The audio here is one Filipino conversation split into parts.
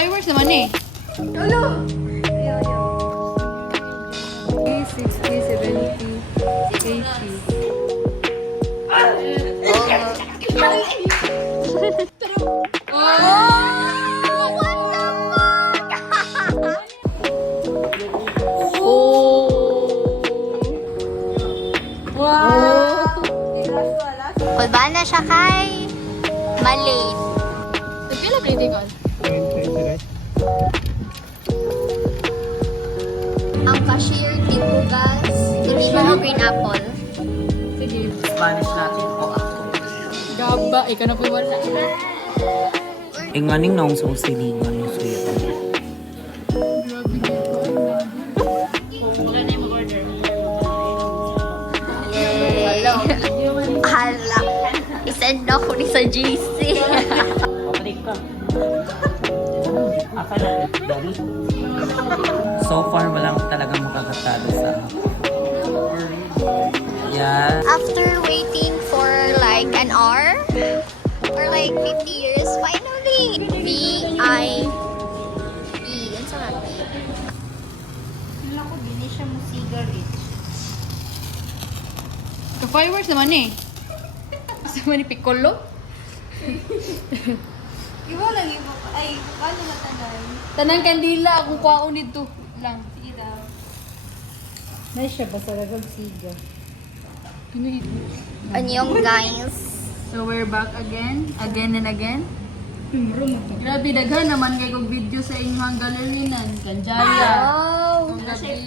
Ka-fireworks naman eh. Ulo! Ayaw, ayaw. 60, 70, 80. Kulba na siya kay Malate. Nagpila kayo din on? Ang cashier, Tibugas, Filipino Green Apple. Sige. Spanish natin po ako. Gaba, ikaw na po wala. Nganing naong sa usilingan yung suya. Yay! Hala! Isend na ako ni sa GC. Okay ka. Akala, dari. So far, walang talagang makakatalo sa yeah. After waiting for like an hour or like 50 years, finally, V.I.P. Yan sa natin. Wala ko, din siya mo cigarette. Ka-fireworks naman eh. Gusto mo ni Piccolo? Iba lang iba. Ay, paano matanay? Tanang kandila, kung kuhaon dito lang. Sige daw. Anyong guys. So we're back again and again. Grabe, daghan naman kayo kong video sa inyong galerinan. Kanjaya. Wow!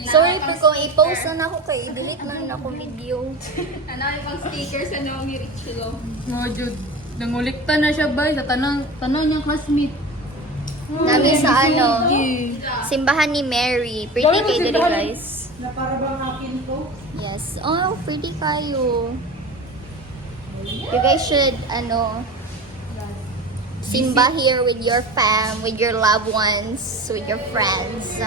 Sorry po kung i-post na ako kay delete man ako video. Ano yung pang stickers sa Naomi Richilo? Mga Jud, nangulikta na siya ba? Sa tanang niyang classmate. Nami sa ano, simbahan ni Mary. Pretty kay dili guys. Na para bang akin to? Yes. Oh, pretty kayo. You guys should, simba here with your fam, with your loved ones, with your friends.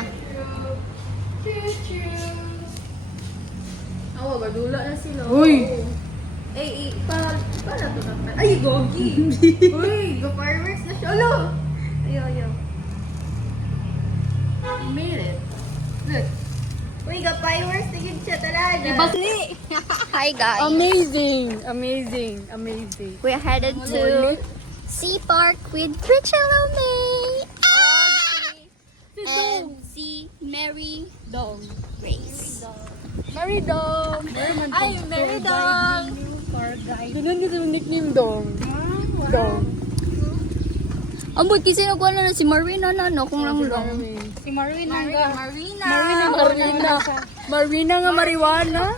Awa, badula na sila. Uy! Para to na. Ay, gogi! Uy, go fireworks na siya. Alo! Ayaw, ayaw. You made it. Good. Uy, go fireworks na yun siya talaga. Hi guys. Amazing! Amazing! Amazing. We're headed to Sea Park with Richelle May. And si Mary Dong. Grace. Mary Dong! Ay, Mary Dong! Ganun dito yung nickname Dong. Dong. Ambot kasi nagwala na si Marina na no kung lang lang. Si Marina. Marina nga marijuana.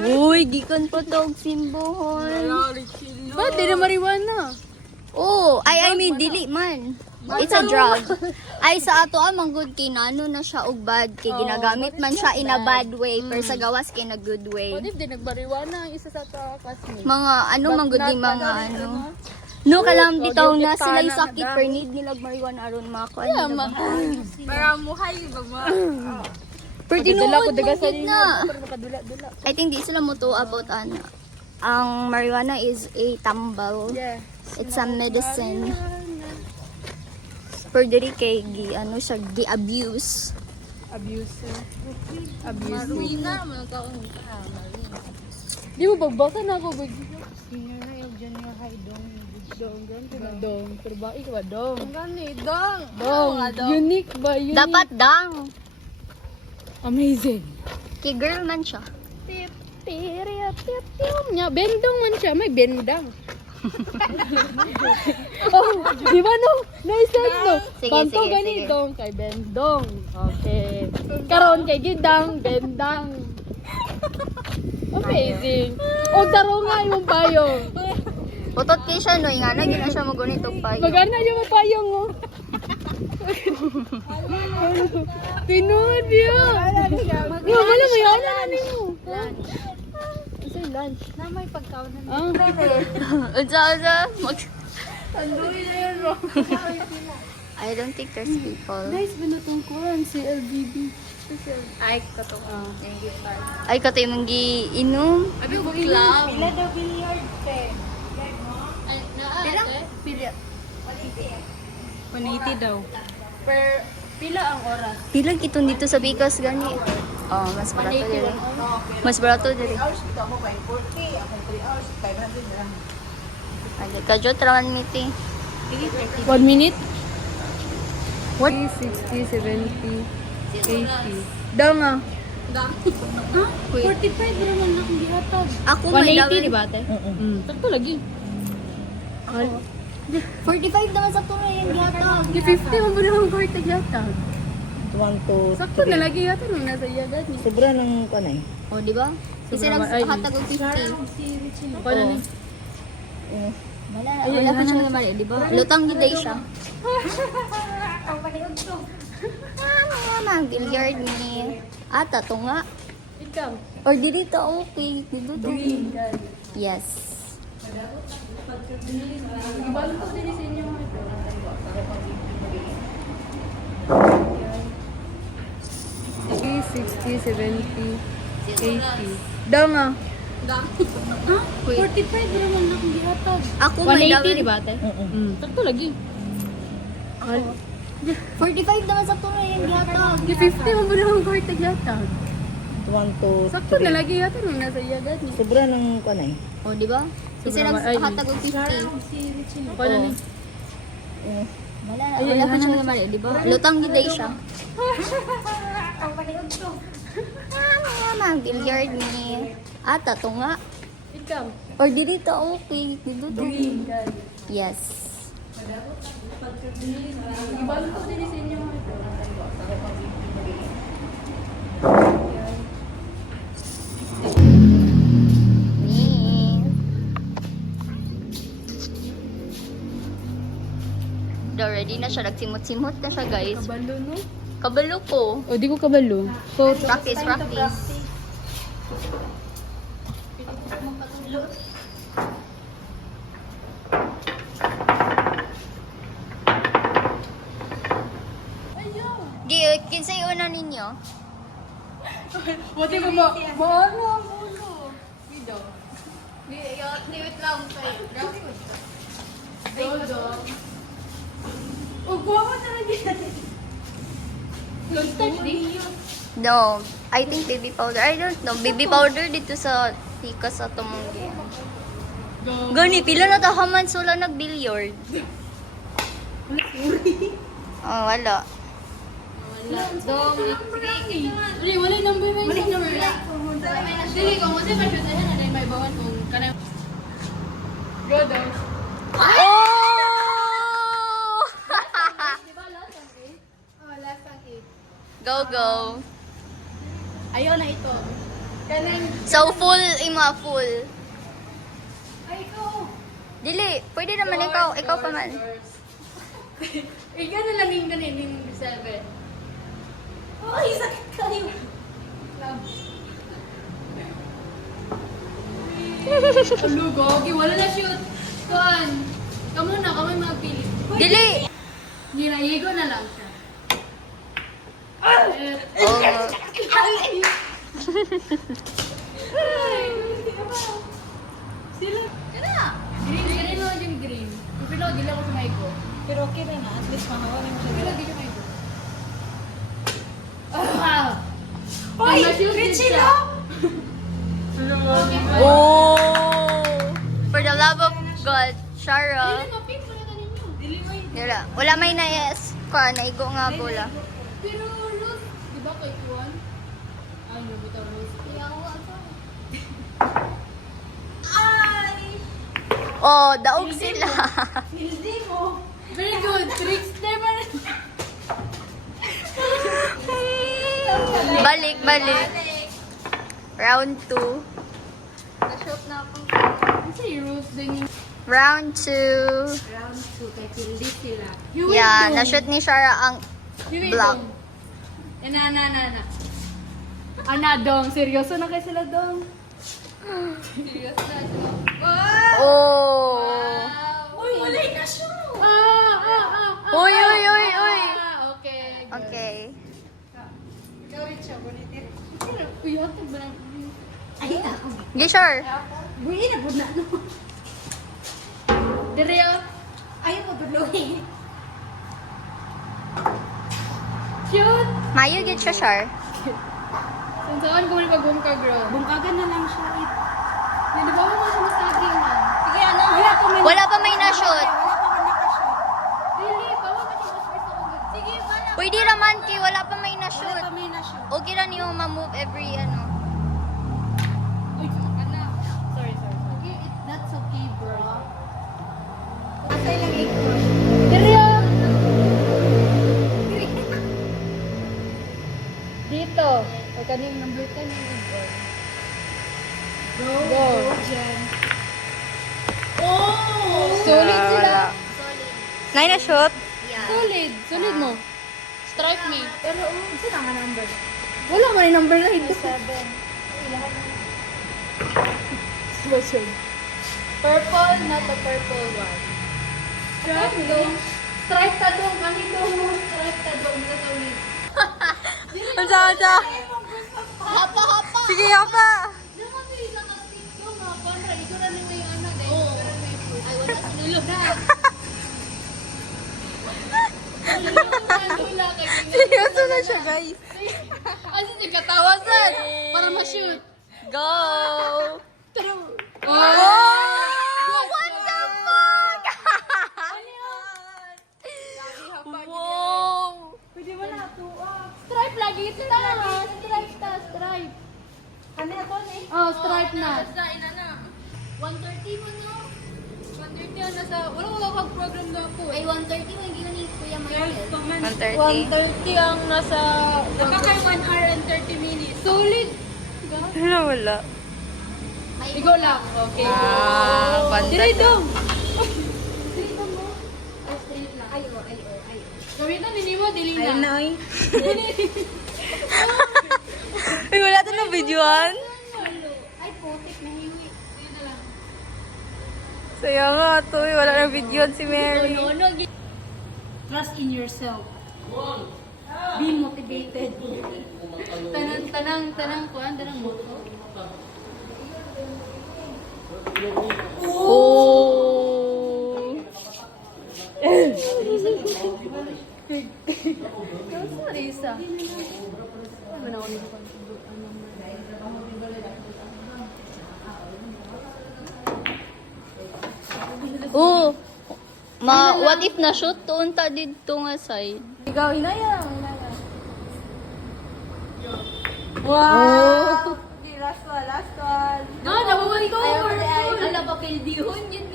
Uy, gikan pa tog simbohon. Ba't di na marijuana? Oh, I mean dili man. It's a drug. Ay sa ato amang good kay nano na siya og bad kay ginagamit man siya in a bad way pero sa gawas kay na good way. What if di nagmarijuana ang isa sa classmate? Mga man gud yung mga ano. No, kalam bitaw na sila yung sakit per need nila marijuana aron mga kuan nila. Para muhay ba mo? Pero Pagdala ko tinuod daga man sa gid inyo. na. Pero makadula-dula. I think di sila mo to about ang marijuana is a tambal. Yeah. It's a medicine. Per diri kay siya gi-abuse. Abuser. Abuser. Marina, mga taon Di mo bagbasa na ako. Senior high o junior high dong. Dong. Pero ba ikaw ba dong? Ang gani, dong! Dong. Unique ba? Unique. Dapat dang. Amazing. Kay girl man siya. Nya bendong man siya, may bendang. Oh, di ba no? Nice sense no. Sige, Kanto sige, ganitong kay bendong. Okay. Karon kay gidang, bendang. Amazing. O daro nga imong payong. Putot kay siya no, ingana gina siya mo ganito pa. Magana yung payong mo. Tinood yun. Yo, wala mo yan na nimo. Kasi lunch. Na may pagkaon na. Unsa. Tanduin na yun, bro. I don't think there's people. Nice binutungkuhan si LBB. Ay, katong. Ay kato yung giinom. Abi ko club. Pila daw billiard te. Pila? Pila. 180 daw. Per pila ang oras? Pilag itong dito sa Bicas gani. Oh, mas barato diri. Mas barato diri. Ay, kadyo traman miti. 1 minute? What? 60, 70, 80. Daw nga. 45 naman na kung gihatag. Ako may 180 di ba ate? Sakto lagi. 45 naman sa tuloy yung gihatag. 50 mo na ang kwarta gihatag. 1 to Sakto na lagi yata nung nasa iyagad niya. sobra ng kanay. Oh, di ba? Isa lang Ay. hatag og 50. Ako na ni. Wala pa siya naman, di ba? Lutang giday siya. Mama, billiard ni. Ata to nga. Ikaw. Or dili to okay. Dito to. Yes. Ibalo ko din sa inyo. Sige, 60, 70, 80. Daw nga. 45 naman na kung gihatag. Ako may 180 di ba ate? Sakto lagi. 45 naman sa tuloy yung gihatag. 50 mo na ang kwarta gihatag. 1 to Sakto na lagi yata nung nasa iyagad niya. sobra ng kanay. Oh, di ba? Isa lang Ay. hatag og 50. Ako na ni. Wala pa siya naman, di ba? Lutang giday siya. Mama, billiard ni. Ata to nga. Ikaw. Or dili to okay. Dito to. Yes. Ibalo ko din sa inyo. Ni. Ready na siya. Nagsimot-simot na siya, guys. Kabalo no? Kabalo ko. O di ko kabalo. So, Practice, practice. Kinsay una ninyo? Wati ko ba? Maano? Video. Wait lang. Dodo. O, guwawa talaga yan. Don't touch this. No, I think baby powder. I don't know. Baby powder dito sa tika sa tumunggi. Gani, pila na tahaman sula nag-billiard. Oh, wala. Dili, wala yung number na yung number. Dili, kung kasi ma-shoot na yan, may bawan kung kanang... Go daw. Oh! Last ang 8. Go, go. Ayaw na ito. Kanang... So, full, ima, full. Ay, ikaw. Dili, pwede naman ikaw. Ikaw pa man. Ikaw na lang yung ganin, yung 7. Ay, sakit kayo. Lugo, okay, wala na shoot. Kuan. Kamu na, kami magpili. Dili! Nilaigo na lang siya. Oh. Sila. Kana. Green mo yung green. Pero dili ako sumaygo. Pero okay na na, at least mahawa na mo siya. Pero di ka sumaygo. Ah! Hoy, Na-shoot din Richie, siya. Oh! For the love of God, Shara. Dili, mapink mo na ka ninyo. Dili mo yun. Wala may na-yes. Ka, naigo nga bola. Pero Ruth, di ba kay Kuan? Ay, nabitaw Ruth. Ay! Oh, daog sila. Hindi mo. Very good. Trickster pa rin. Balik, balik. Round 2. Na-shoot na ako. Ano si Ruth din yung... Round 2. Round 2 kay Kildi sila. Yeah, na-shoot ni Shara ang block. Na. Ana, dong. Seryoso na kayo sila, dong. Seryoso na sila. Wow! Oh! Uy, wala na siya. Uy, uy, uy, uy. Okay. Okay. Ikaw rin siya, bulitin. Uy, hatag ba na? Ay, ako. You sure? Buhi na po na. Dire, Ayaw mo tuloy. Mayo gid siya, Char. Kung saan ko rin pag-bumkag, bro. Bungkagan na lang siya. Hindi ba mo siya masaging man? Sige, ano? Wala pa man. Wala pa may na-shoot. Wala pa man nakashoot. Dili, bawa ka siya mas Sige, wala. Pwede raman kay wala pa may na-shoot. Wala pa may na-shoot. Okay ra niyo ma-move every ano. Uy, ano? Sorry. Okay, that's okay, bro. Asay lang ikaw. Dili, dito. O kaning number 10 yung Go. Oh! Solid sila. Nay na-shoot? Solid mo. Strike me. Pero, sino nga number? Wala man yung number na ito. 7. Purple, not the purple one. Strike ta dong. Kanito mo. Strike ta dong. Solid. Ansa. Hapa. Sige, hapa. Naman may isa ka TikTok mga kontra. Ito na rin may ano. Oo. Ay, wala sinulog na. Seryoso na siya, guys. Kasi nagkatawasan. Para ma-shoot. Go! True. Oh! What the fuck? Wow! Pwede mo na ito. Stripe lagi ito na. Stripe. Ano ito ni? Oh, stripe na. 130 mo, no? 130 na sa... Wala kag-program na po. Ay, 130 mo, hindi ni Kuya Michael. 130 ang nasa... Nakakay 1 hour and 30 minutes. Solid. Wala. Ikaw lang. Okay. Banda. Dito. Ay. Gamitan din mo, dili na. Ayun na, oy. Ay, wala ito na videoan. Ay, putik na hiwi. Sige na lang. Saya nga ito, wala na videoan si Mary. Trust in yourself. Be motivated. Tanang mo. Oh! Risa. Oh! What if na-shoot? Tuunta dito nga side. Ikaw, hinaya. Wow! Last one. No, nabubuhay ko. Ala ba kildihon yun?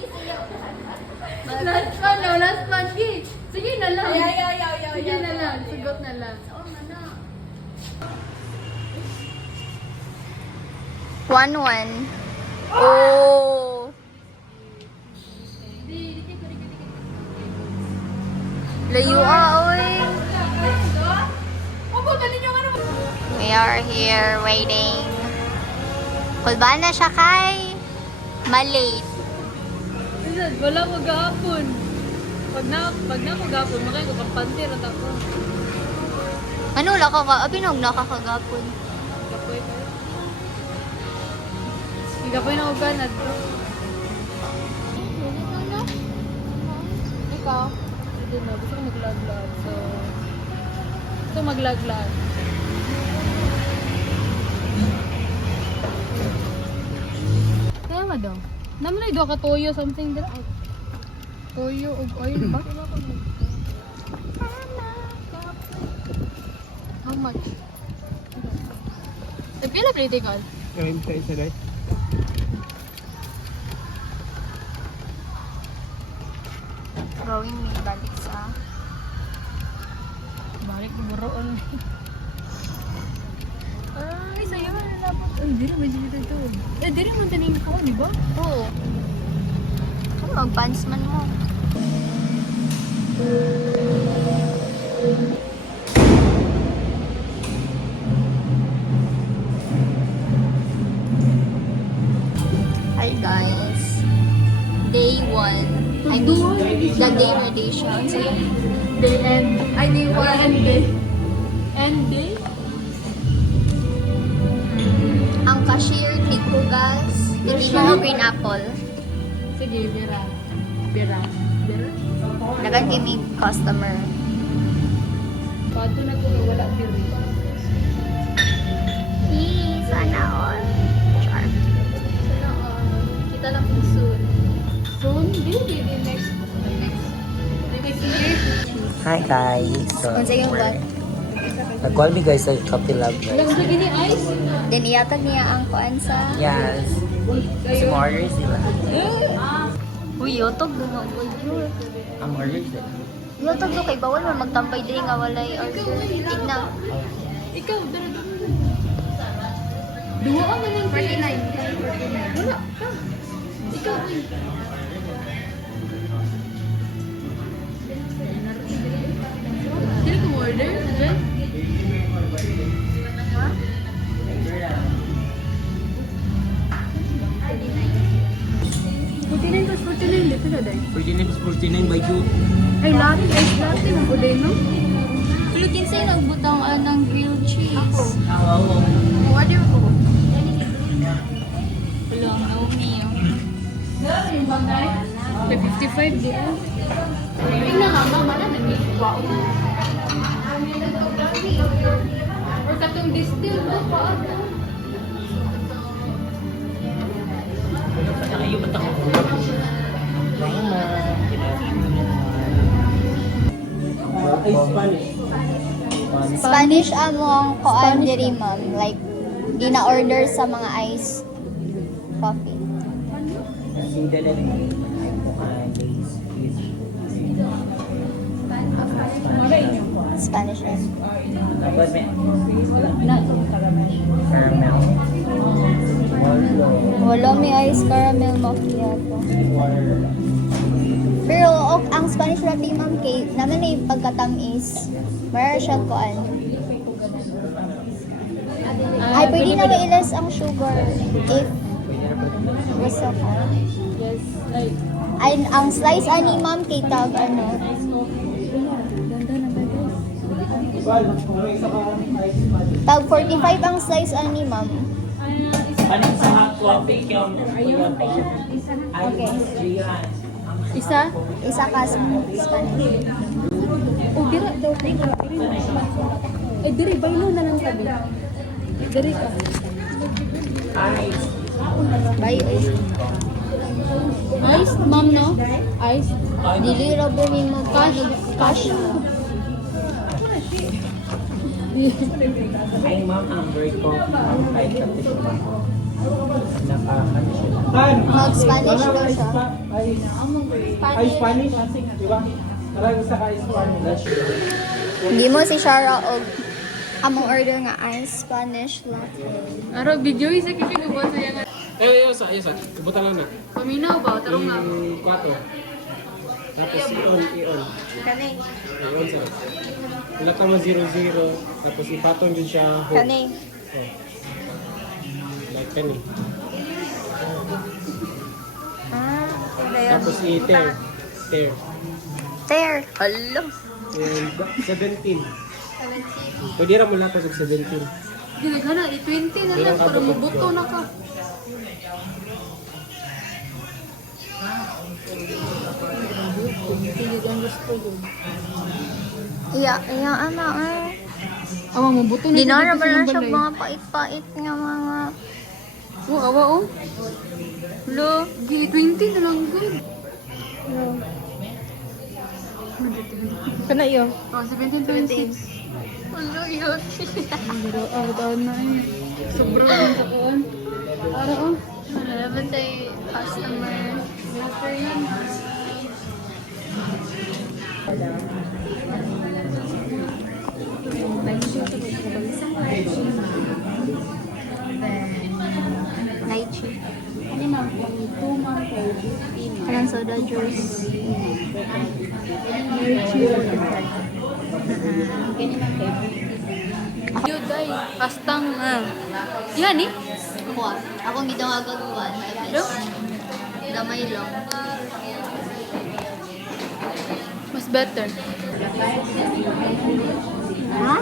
Last one, Gi. Sige na lang. Ayaw. Sige na lang. Sugot na lang. 1-1. Oh! Layo oy. We are here waiting. Kulbaan na siya kay malate. Wala mag-aapon. Pag na mag-aapon, makaya ko kapantir at ako. Ano wala ka ka? Abinog nakakagapon. Kapoy ka. Kapoy na uganad. Ikaw? Hindi na. Gusto ko maglaglag. So, maglaglag. Kaya nga daw. Naman na doon ka toyo something dira. Toyo o oil ba? How much? Pila political? Drawing me balik sa... Balik na buroon. Ay, sa'yo na nalapot. Ay, di rin, medyo dito. Di rin man tanin ko, di ba? Oo. Ano mag-pants man mo? Hi guys. Day 1. I mean, the day radiation. Day end. Ay, day 1 and day. End day? Ang cashier ni Kugas, hindi mo green apple. Sige, Bira. Nagan kami customer. Ato na to wala diri. Sana all. Char. Kita lang po soon. Soon? Hindi, next year. Hi guys. So, Unsa yung what? nag-call me guys sa Coffee Lab Alam guys. sa gini ice? Then iyatag niya ang kuan sa... Yes. Gusto mo order sila? Uy, yotog gumagod yun. Ang order sila. Yotog do kay bawal man magtambay diri nga walay order. Tigna. Ikaw, dara. Duwa ka man ng 49. Wala ka. Ikaw, uy. Dili ko order, Jen? $49 plus $49 dito na dahil. 49 by June. Ay, latte. Ay, latte. Mabuday, no? Lugin sa'yo nagbutang ng grilled cheese. Order ko. Wala, naumi yun. May 55 di ba? Tingnan nga, mama na nag-iwa. Or katong distill ko pa. Nakayo ba't ako? Spanish amo ang kuan diri ma'am. Like, gina-order sa mga ice coffee. Spanish rin. Caramel. Wala may ice caramel macchiato. Pero ang Spanish latte ma'am kay naman ay pagkatamis. Mara siya kuan. Ay, pwede na ilas ang sugar if gusto ko. Ay, ang slice ani ma'am kay tag ano. Tag 45 ang slice ani ma'am. Ano sa hot coffee? Okay. Isa? Isa ka Spanish. Oh, dira daw. Eh, diri, baylo na lang sabi. Diri ka. Bye. Ice, ma'am, no? Ice. Dili ra bumi mo cash. Ay ma'am, ang very coffee. Ay cappuccino. Mag-Spanish daw siya. Ay, Spanish, di ba? Parang isa ka Spanish. Hindi mo si Shara og among order nga ice Spanish latte. Aro, video isa kiki ko ba sa yang Isa. Ibutan lang na. paminaw ba? Tarong nga. 4. Tapos i-on. I-on sa. Wala ka mo 0-0. Tapos ipatong din siya. Hook. Kani. Oh. Like kani. Tapos i-tear. Tear. There. Hello. And 17. Pwede ra mo lang pasok 17. Dili ka na, 20 na lang. Para mabuto na ka. Iya, ana Awa, mabuto na. Di na dito naman sa na siya balay. mga pait-pait nga mga... Oh, awa, oh. Lo. Gili, 20 na lang good. Kana iyo. Oh, 17.26. Ano yun? Pero, taon na eh. Sobrang yung taon. Para, oh. Wala ba tayo customer? Later yan. Lychee. Hindi ma'am, kung 2 ma'am kayo, 15. Anong soda juice? Yun, day. Pastang, yan eh. Ako akong gitawagaguan. Ano? Damay lang. Mas better. Ha?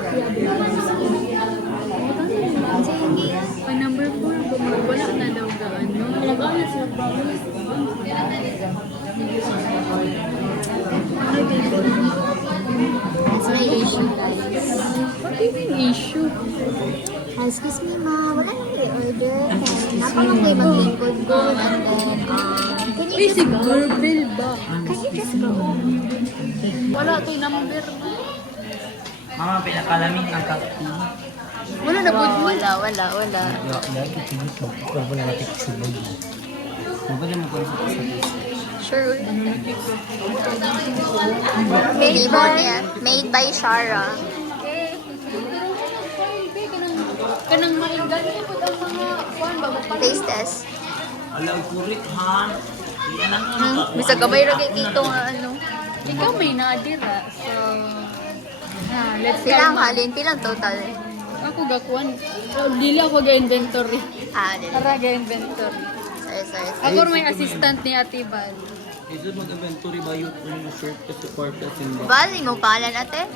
Kasi hindi yan. Ang number 4, wala na daw ga ano. Nag-alas na promise. That's my issue, guys. issue. Excuse me, ma. Wala nang i-order. Napakang kayo mag-liquid gold. And then, can Uy, you si Girl ba? can you just go? Wala ito yung number. Mama, pinakalamig ang kape. Wala na po. Wala. Lagi pinit mo. Kung wala natin kusubog mo. Mabali mo kung sa Sure. Made by Shara. Kanang maigan po ang mga kuan ba magpala. Taste test. Alaw, kurit ha. Yan ang Bisa gamay ra kay dito nga ano. Ikaw may nadira. So, let's Pilang halin, pilang total. Ako gakuan. Dili ako ga-inventory. Dili. Para ga-inventory. Sorry. Ako may assistant ni Ate Val. Ito mag-inventory ba yung shirt to support us in the... Val, mo pangalan ate?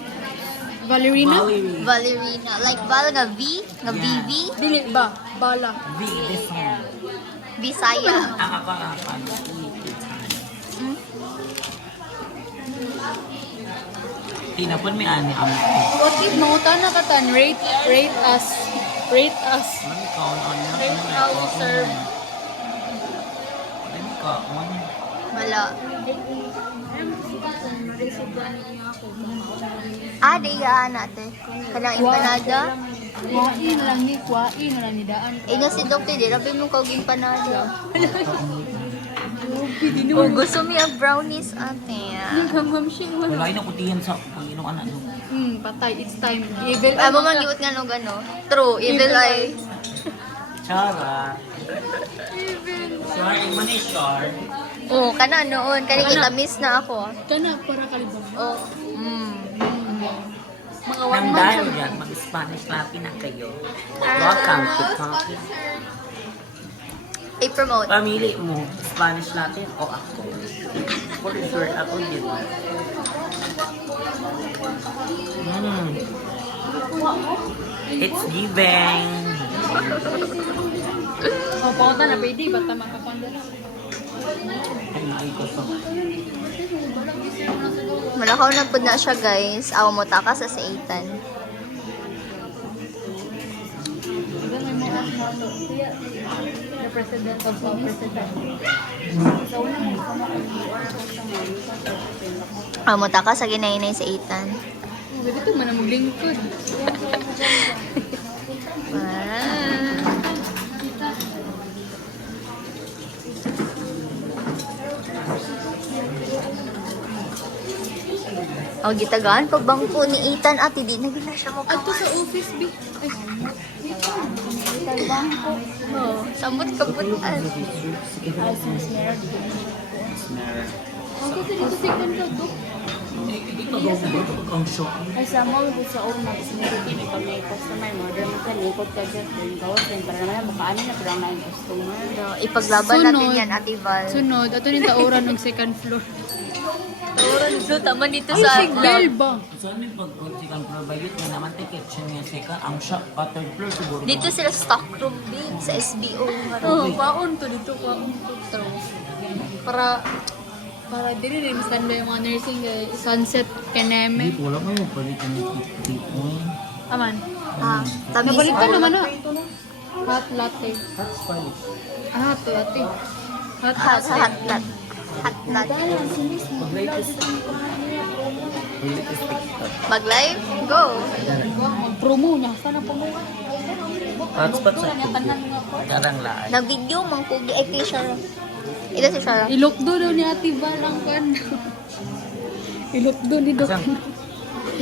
Valerina? Valerina. Like Val nga V? Nga Yeah. VV? Dili ba? Bala. Big this one. Bisaya. Ang ako. Tinapon may ani ang... What if mangutan na katan? Rate us. Rate us. Mami kaon on na. Rate how we serve. Mami kaon. Wala. Di yan ate. Kanang empanada. Kuwain lang ni, kuwain lang ni daan. Nga si Dokti, di rabi mo kog empanada. O gusto mo yung brownies ate. Ma'am Shing, wala. Wala yung nakutihan sa Panginoong anak no. Patay. It's time. Evil. Amo man giwat nga no gano. True, evil eye. Chara. Sure, yung man is sure. Oh, kana noon. Kani kita miss na ako. Kana para kalibang. Oh. Mga Nang one month. dahil yan, mag-Spanish Latin na kayo. Welcome to Coffee. I-promote. Pamili mo, Spanish Latin o ako. For sure, ako yun. It's giving. Pauta na pwede. Basta makapanda na. Ay, ko pa. Malakaw na po na siya guys. Awa mo taka sa Satan. The president of all president. Awa mo taka sa ginainay sa Satan. Dito man ang maglingkod. Oh, gitagaan pag bangko ni Ethan at hindi na gina siya mo Ato sa office, B. Oh, samot kabutan. Ako sa dito second row, Dok. Ang shock. Ay, sa mall po sa una, kasi may pag may customer mo, order mo ka, likod ka dyan, then kawas din, para naman makaano na parang na yung customer. Ipaglaban natin yan, Ate Val. Sunod, ato ni taoran ng second floor. So, tama dito Ay, sa si Bell ba? Saan may pag-consigan probayot na naman tay kitchen niya second ang shop pa third floor siguro. dito sila stock room din sa SBO. Oh, kwaon to dito, kwaon to. Para dili rin standa yung mga nursing sunset keneme. Wala mo yung palit yung tipo. Aman. Tamis. Nabalitan naman na. Hot latte. Hot Spanish. Ate. Hot Hot latte. latte. Latest TikTok. Mag-live? Go! Promo na. Sana promo ka. Hotspot sa karang laan. Na-video mang kugi. Ay, kay Shara. Ito si Shara. Ilokdo daw ni Ate Val ang kan. Ilokdo ni Dok.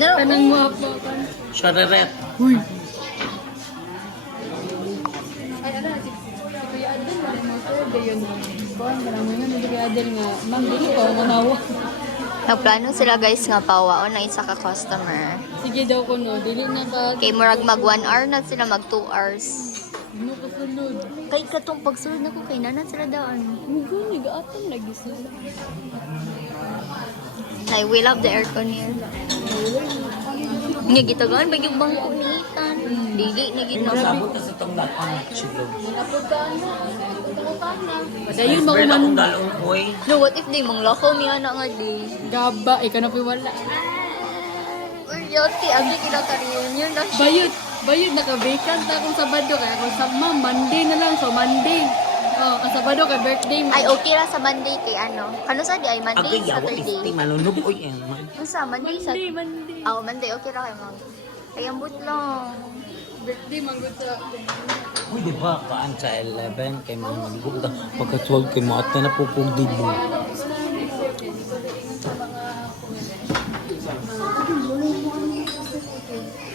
Naro, Kanang mga po kan. Shararet. Uy. Ay, ala, si Kuya Adel, wala mo survey yun. Kuhan, marami nga, hindi Kuya Adel nga. Ma'am, dito ka, manawa. nagplano sila guys nga pawaon ng isa ka customer. Sige daw ko no, dili na ka. Kay murag mag 1 hour na sila, mag 2 hours. Ano ka sunod? Kay katong pagsulod na ko, kay nanan sila daan. Mugo, nag-atom lagi sila. Like, we love the aircon here. Nga gitagaan, ba yung bangko ni Ethan? Dili na ginawa. Sabot na sa itong lakang chilo. Padayon mga Bird man. akong dalong koy. No, what if di mong lakaw niya na nga di? Gaba, ikaw na wala. Or guilty. Abi kinaka-reunion na siya. Bayod naka-vacant akong Sabado kaya kung sa Monday na lang, so Monday. Oh, ang Sabado kay birthday mo. Ay, okay ra sa Monday kay ano. Kano sa di ay Monday, Agay, yawa, Saturday. isti, malunog. Uy, eh. Ano sa Monday, Monday. Oh, Monday okay ra kay ma'am. Ay, ambot lang. Birthday manggod sa Uy, di ba, kaan sa 11 kay mga maligog na. Pagka 12 kay mga ate na pupugdid mo.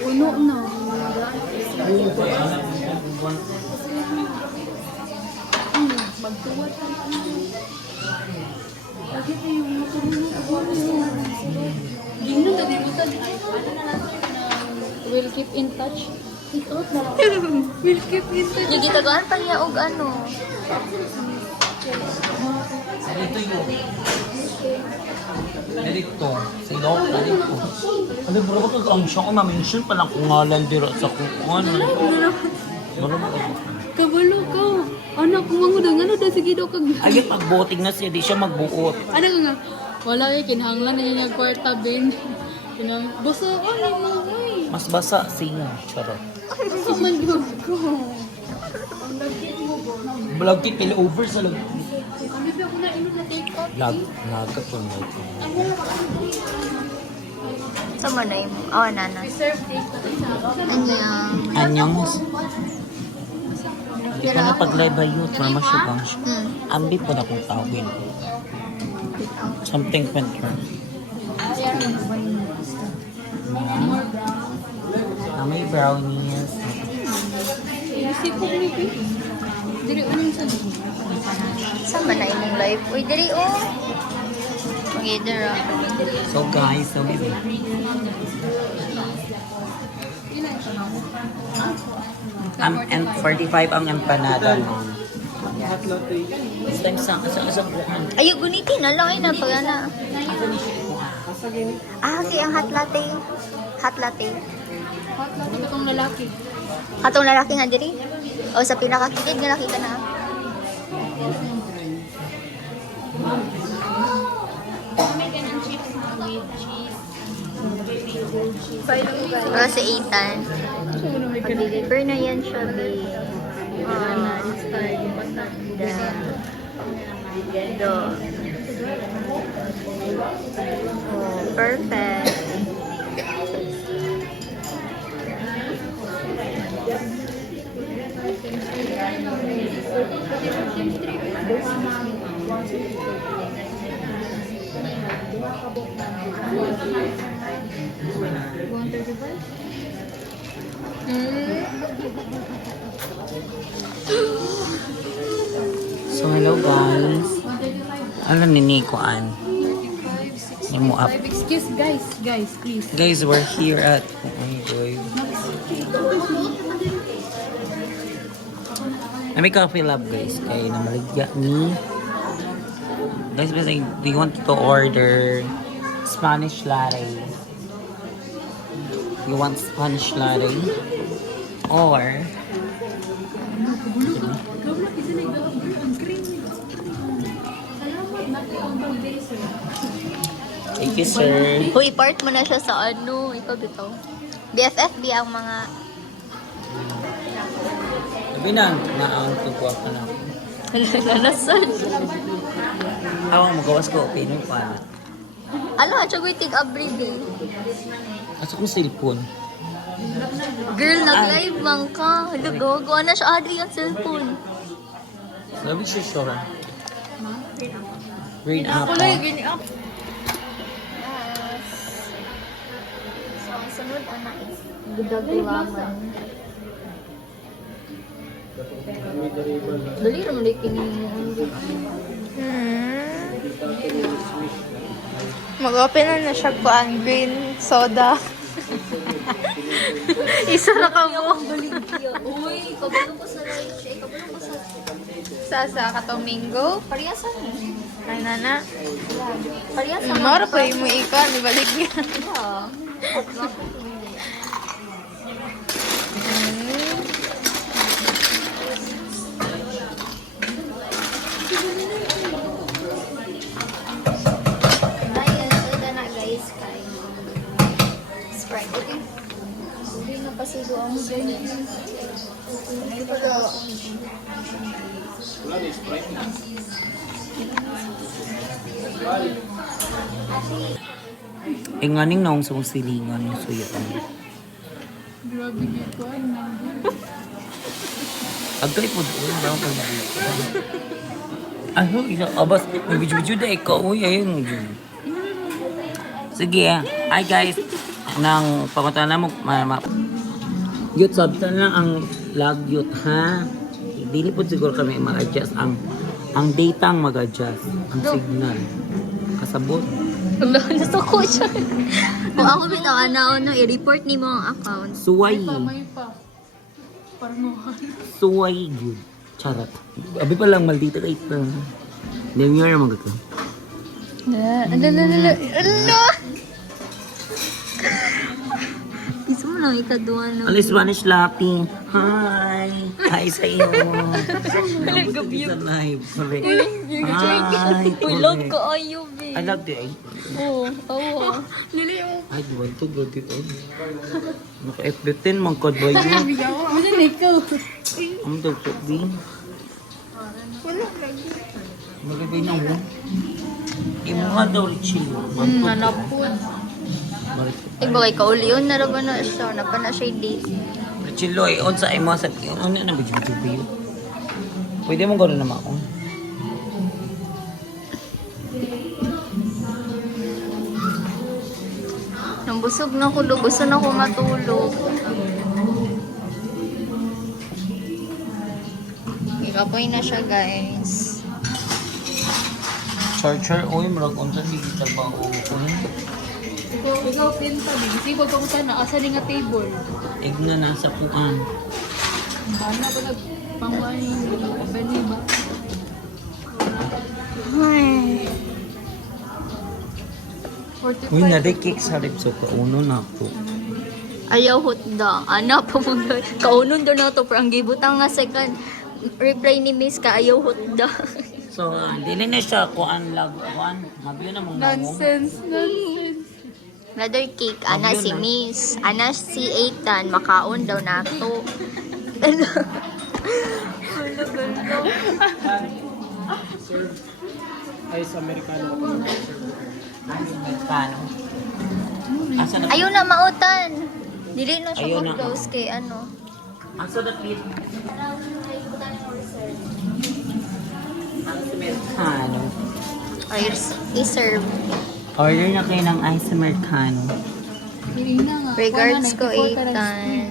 uno na. Gino na din mo ta. We'll keep in touch. We'll keep in touch. Yung gitagawan pa niya og ano. Ito yun. Director. Si Lord, director. Ano, bro, bakit ang siya ko ma-mention pa lang kung ngalan dira sa kukuan. Bro, Kabalo ka. Anak, kung ano daw sige daw kag. ayun, magboting na siya, di siya magbuot. Ano ka nga? Wala eh, kinahanglan na niya kwarta, Ben. Basta, ano mo, uy. Mas basa siya. Charot. Basta man ko. Vlog kit pili over sa log. Ano ba ako na ino na take out? Nagat ko na ito. Sa manay mo. Oh, nana. Reserve take na sa Anyang. Anyong mas. Di ka na pag-live ba yun? Mama siya bang siya. Ambi po na kong tawin. Something went wrong. May brownies. Isip ko ni Pi. Dili anong sa Sa manay mong life. Uy, diri oh. Mag-either ah. So guys, so busy. And 45 ang empanada mo. Hot latte. This time sa bukan. Ayaw, gunitin na lang. Ay, napaya na. Ah, okay. Ang hot latte. Hot latte. hot latte katong lalaki. Katong lalaki nga diri. O, sa pinakakitid nga nakita na. O, si Ethan. Pag-deliver na yan siya, babe. Do. Oh, perfect. So hello guys. Alam ni Nikoan. Yung mo up. Excuse guys, please. Guys, we're here at oh my god. May coffee lab guys. Kaya namaligya ni guys, basically, do you want to order Spanish latte? You want Spanish latte? Or thank you, sir. Uy, part mo na siya sa ano. Ikaw dito. BFFB ang mga... Sabi na, naang tugwa ka na. Lalasan. Awang magawas ko, pinong pa. Ala, siya ko itig abridi. Asa kong cellphone. Girl, nag-live man ka. Hala, gawa na siya. Adri ang cellphone. Sabi siya sure. Green apple. Gini up. Yes. So, ang sunod, anak is gudagulaman. Dali naman na kini. Mag-open na siya ko ang green soda. Isa na ka mo. Uy, kabalo ko sa live siya. Kabalo ko sa... Sa katomingo. Pariyasan eh. Ay, nana. Pariyasan. Mara pa yung mo ika. Nibalik niya. Guys, ito na guys. Sprite. Okay. Hindi na pasigo ang dyan. Nganing naong sa silingan yung suyo. Grabe dito. Agay po doon daw pag dito. Ano, isa, abas, may video-video na ikaw. Uy, ayun. Sige, hi guys. Nang pakunta na mo, yut, sabitan lang ang lagyot, ha? Dili po siguro kami mag-adjust. Ang data ang mag-adjust. Ang signal. Kasabot. Wala, nasa ko siya. Kung ako bitaw, ano, i-report ni mo ang account. Suway. May pa. Parnuhan. Suway, good. Charot. Abi pa lang, maldita ka ito. Name yun naman ito. Ala! Gusto mo lang ikaduha na. Alis Spanish Lapi. Hi! Hi sa iyo. Gabi sa live. Correct. Hi! Uy, love ko ayo, I love you. Oo, oo. Ay, duwan to. Good it. Naka-F15 mga code ba yun? Ano na ikaw? Ang dagso, B. Magagay na mo. Imo nga daw, Richie. Nanapod. Bagay kauliyon na rin ba na siya? Napa na siya date. Richie Loy, on sa imo sa piyo. Ano na video? Pwede mo gano'n naman ako. Nambusog na ko, gusto na ko matulog. Ikapoy na siya, guys. Charger, oy, marag unsa digital ba o kunin? Ikaw pinta. Sige, kung sana. Asa rin nga table. Igna na sa puan. Bana ko nag pangwain. Bani ba? Ay. Uy, na-cake sa ribso ko. Uno na ako. Ayaw hotda. Ana po mo doon. Kaunon doon na to. Pero ang gibutang nga second reply ni Miss ka, ayaw hotda. So, dili na siya kuan lag kuan. Mabiyo na mong namo. Nonsense. Another cake. Ana si Miss. Ana si Ethan. Makaon daw na to. Ice Americano. Amerikano. Asa na? Ayaw na mautan. Dili na siya Ayaw na. mag-close kay ano. Asa na pit? Ang Amerikano. Or i-serve. Order na kayo ng ice Americano. Hindi na nga. Regards ko, 94 ka lang. Ethan.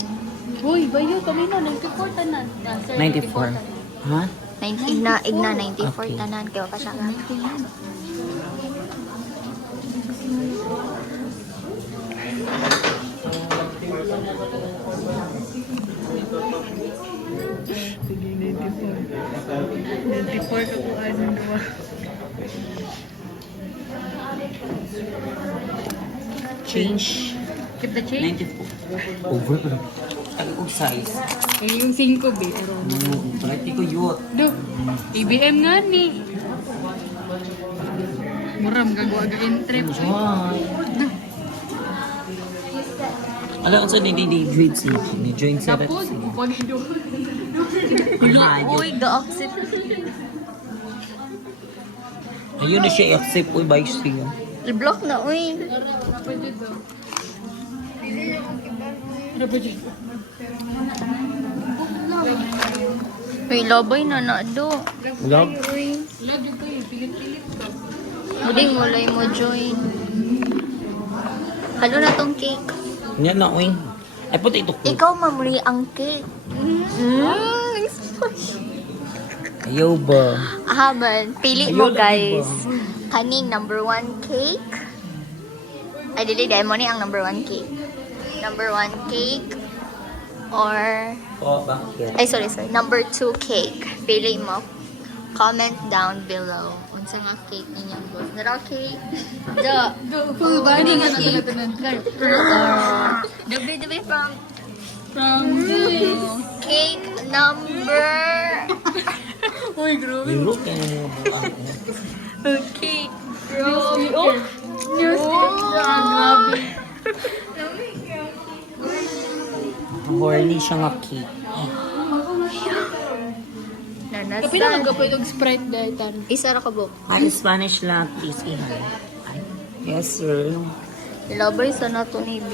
Uy, bayo kami na. 94 tanan. 94. Ha? Igna 94 Okay. tanan. Kaya pa siya nga. Change. Keep the change. 94. Over ka. Ay, kung size. Yung 5 be. Palati ko yun. Do. ABM nga ni. Muram gagawa ga trip. Enjoy. Alam ko sa ni-join si ni-join sa Tapos, upag do. Uy, ga-accept. Ayun na siya i-accept. Uy, bye siya. I-block na, uy. Pwede do. Uy, labay na na, do. Love. Love yung kayo. Pilit-pilit ka. Muling mulay mo join. Halo na tong cake. Yan na, uy. Ay, puti ito ko. Ikaw mamuli ang cake. Ayaw ba? Ahaman, pili Ayaw mo lagi guys. ba? Kaning number 1 cake. Ay, dili, dahil mo ni ang number 1 cake. Number 1 cake. Or, Oh, bakit? ay sorry. Number 2 cake. Pili mo. Comment down below. Unsa nga cake ninyong boss. Nara cake? Da. Full body nga na Cake. tanan. Dabi from From cake number... Uy, grabe. Euro kaya mo buwan. Cake from... News. Grabe. Horny siya nga cake. Kapila magkapoy itong Sprite dahil tan. Isa ra ka bo. Ay, Spanish lang, please. Ihay. Ay, yes, sir. Ilabay sa nato ni B.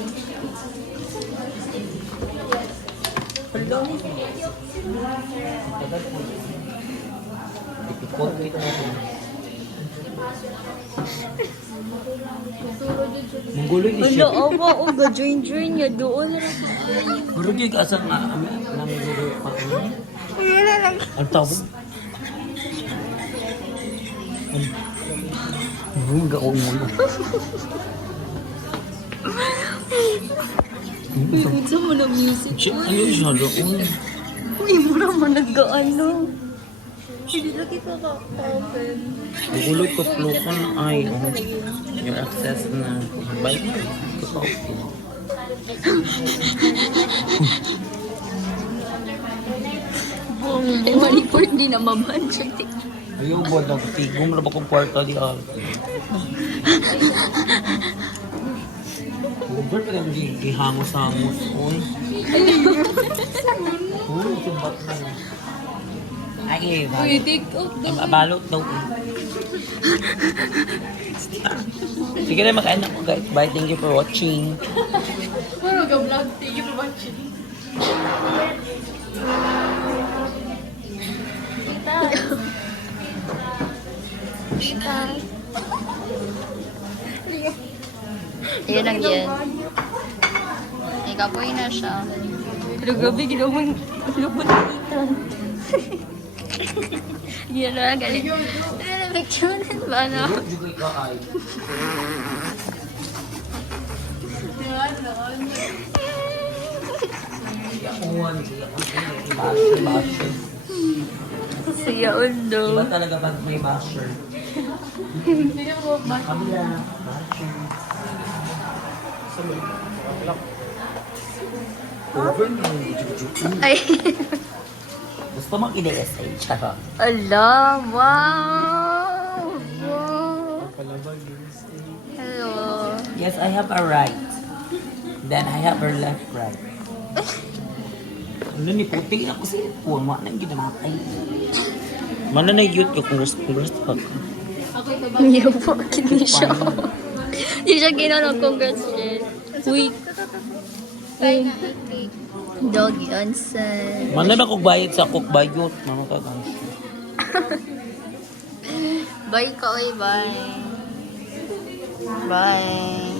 Ipikot kita. Mungguloy di siya. awa o ga-join niya doon. Pero di ka asa nga nang gulo pa. Ang tawag? Ang gaong mo. Uy, unsa mo na music? Ano siya doon? Uy, mura mo nag-ano. Hindi na kita ka-open. Gulo ko plukan ay yung access na bike na. Maliport din na maman. Ayaw ba daw tigong na ba kong kwarta di al. Uber pa lang gihangos-hangos. Uy. Uy, sumbat na. Ay, Uy, take off daw. balot daw. Sige na, makain ako guys. Bye, thank you for watching. Puro ka vlog. Thank you for watching. Ayan ang yan. Ay, kapoy na siya. Pero gabi, ginawang lubot dito. Yan na, galing. Picturean ba na? Jugoy ka ay. Yakuan siya. Basher. Siya undo. Iba talaga pag may basher. Kabila. Basher. Over na yung jugo-jugo. Ay. Gusto mong i-DSA, charot. Ala, wow. Wow. Palabag is Hello. Yes, I have a right. Then I have a left right. Ano ni puti ako sa phone, wala nang ginamatay. Mana na youth ko congrats pa. Hindi po, hindi siya. Hindi siya ginanong congratulate. Uy. Uy. Doggy Johnson. Mana na kong bayad sa cook bayot, mga kagang. Bye ka, oy, bye. Bye.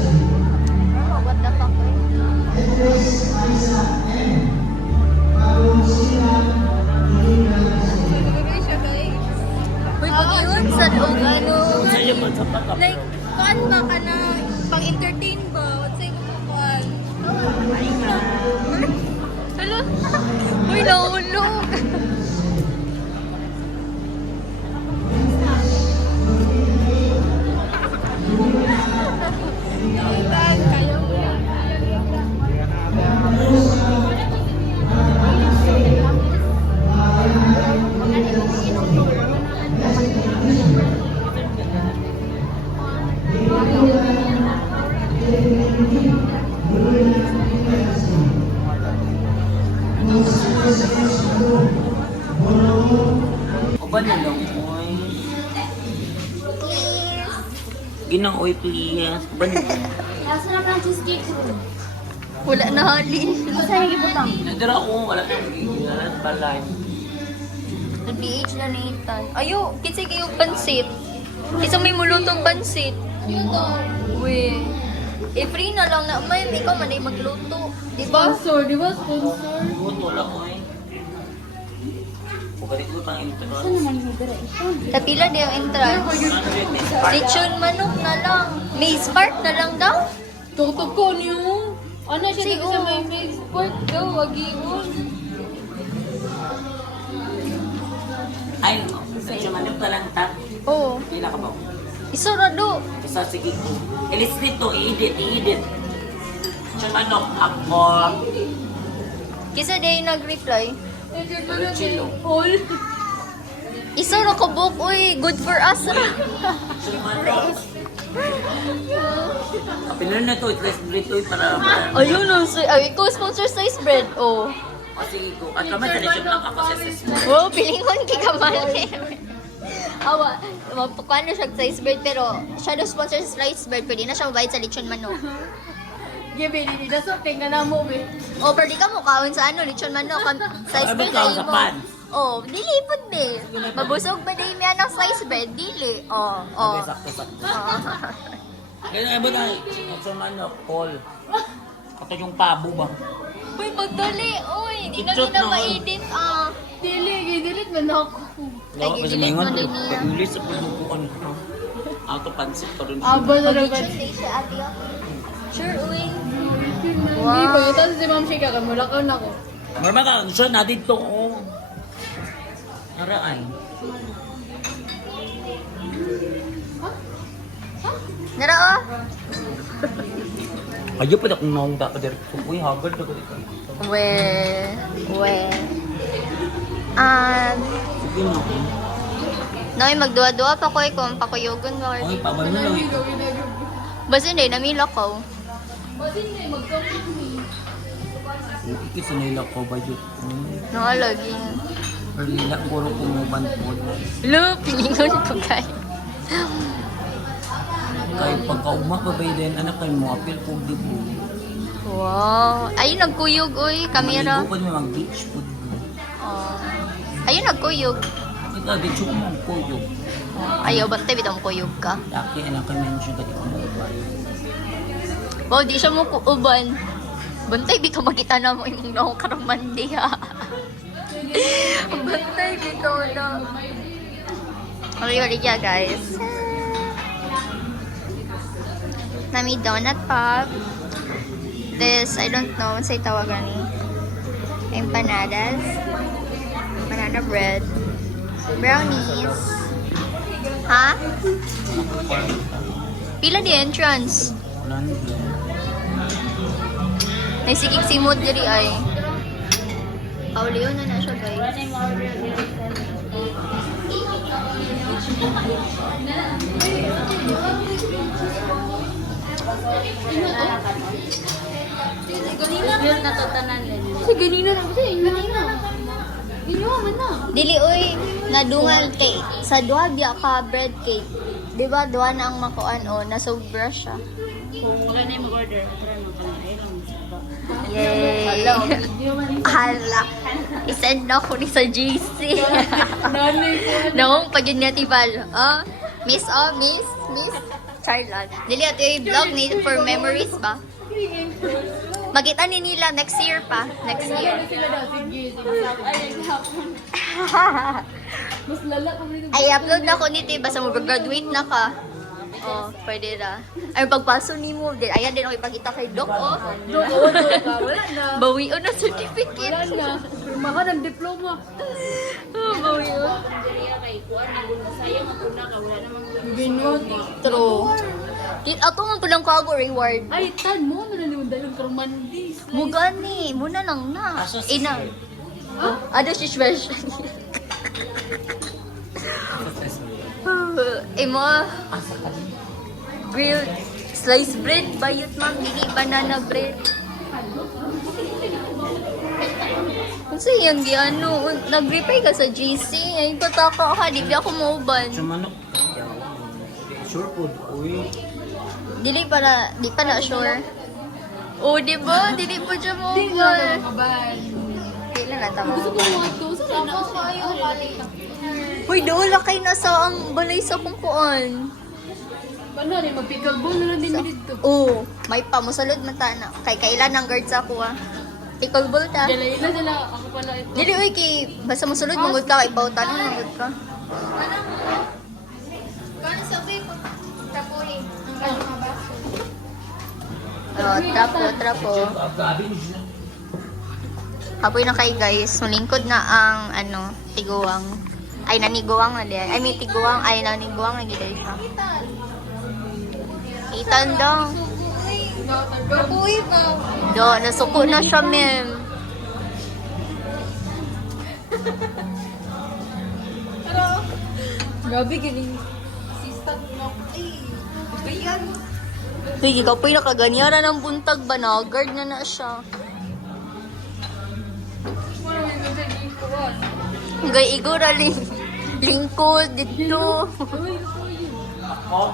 What the fuck? Uy, pag yun sa loob, ano? Sa'yo man sa pagkap. Like, kuan ba ka na pang-entertain ba? What's say ko kuan? Hello? Uy, nahulog. Uban na lang, oy. Ginang oy, please. Uban na. Wala na halin. Nadira ko, wala nang gigilan balay. PH na nitan. Ayo, kitsa kayo pansit. Kitsa may mulutong pansit. Uy. Eh, free na lang na. May, ikaw man ay magluto. Di ba? Sponsor, di ba? Sponsor. Buto lang, oy. Pagkalit ko pang intro. Tapila di ang entrance. Lechon manok na lang. May spark na lang daw. Tutok ko niyo. Ano siya Si dito sa O. may mix sport daw, wag yun. Ay, sa manok na lang ta. Oo. Pila ka ba? Isurado. Isa, sige ko. Ilis nito, i-edit. Sa manok, ako. Kisa day nag-reply. All. Isa ra ka book, uy, good for us ra. Pinunan na to, itlas dito para... Ayun no, ay, ikaw sponsor slice bread, oh. Kasi ko, at naman, tradition lang ako sa sis. Wow, pilingon kay Kamal. Awa, magpakuan na siya slice bread, pero siya daw sponsor sa slice bread, pwede na siya mabayad sa lechon manok. Gabi, hindi na so, tingnan na mo, be. O, pwede ka mo kaon sa ano, lechon manok, slice Ay, bread magkaon kayo sa mo. pan. Oh, dili pud be. Mabusog ba day miya ng slice bread? Dili. Oh, oh. Okay, sakto-sakto. Oh. Kaya ba na, sa manok, Paul. Ako yung pabo ba? Uy, magdali. Uy, di na Picture nila na, ma-edit. Ah. Dili, gidilit man ako. Ay, Kasi gidilit ngayon, mo din niya. pag-ulis sa pagbubuan. Auto pansit pa rin siya. Aba na lang. Mag-Tuesday siya, ate. Oh. Sure, uy. Hindi ba? Tapos si Ma'am Shika, kamulakaw na ko. Marma ka, siya na dito, oh. Araan. Nara, oh. Ayaw pa na kung naong dapat dito. Uy, hagad na ko dito. We. Sige na. Noy, magduwa-duwa pa ko kung pakuyogon ba. Ay, paman na lang. Basta hindi, namila ko. Ikit sa nila ko ba yun? Nakalagi. Pero nila, puro kumuban po. Lo, pilingon ko kayo. Kahit pagkauma pa ba yun, anak kayo mo, apil po di po. Wow. Ayun, nagkuyog, uy. Kamera. Maligo pa niyo mag-beach food. Oh. Ayun, nagkuyog. Kita, di siya kung magkuyog. Ayaw, bantay, bitang kuyog ka. Laki, anak kayo mention ka di ko mag-uban. Wow, di siya mo kuuban. Bantay, bitaw makita na mo yung naong karang mandi, ha. Bantay, bitaw na. Hali-hali siya, guys. Nami donut pop. This, I don't know, what's yung tawagan ni? Empanadas. Banana bread. Brownies. Ha? Pila di entrance? Wala na. May sigig simod diri ay. Pauliw na siya, guys. Yun natutanan din. Kasi ganina na kasi, ganina. Ginawa man na. Dili oy, nadungal kay sa duha biya ka bread cake. Di ba duha na ang makuan o nasobra siya. Kung wala na yung mag-order, try mo ka na. Yay! Hala. Isend na ako ni sa GC. Nanay ko. Noong pag yun niya tibal. Ah, miss. Charlotte. Dili at yung vlog ni for memories ba? Magkita ni nila next year pa. Next year. Sila daw, sige, sige. Ay, hapon. Mas lala ko rin. Ay, upload na ko nito. Basta mo graduate na ka. Oh, pwede na. Ay, pagpaso ni mo. Ayan din ako ipakita kay Doc, oh. Doon ka. Wala na. Bawi na certificate. Wala na. Pirma ka ng diploma. Oh, bawi on. Binot. True. Ako man palang kago reward. Ay, tan mo. Nananiwanda yung karmandis. Mugani, muna lang na. Ina. Ano si Shwesh? Imo. Grilled sliced bread. Bayot ma'am. Dili banana bread. Kasi yan, ano, nag-repay ka sa GC. Ay, pataka ka. Di ba ako mauban? Sa manok. Sure food. Uy. Di pa na sure. Oh, di ba? Dili po siya Hindi mauban. na kabal. Kailan na tama? Gusto ko mga ito. Saan na ako kayo? Uy, doon lakay na sa ang balay sa kungkuan. Paano rin? Mag-pickleball na lang din dito. Oo, may pa. Musalod man ta na. Kay kailan ang guard sa ako, ah. Pickleball ta. Dalayin na sila. Ako pala ito. Dili, uy, basta musulod, mangod ka. Kay pautan mo, mangod ka. Oh, trapo. Hapoy na kay guys. Malingkod na ang, tiguang. Ay, naniguang na diyan. Ay, may tiguang. Ay, naniguang na gila siya. Itan daw. Do, nasuko na siya, ma'am. Grabe, galing. Assistant no. Ay, yan. Hey, ikaw po'y nakaganyara ng buntag ba na? Guard na siya. Gay igura lingkod dito. Oh.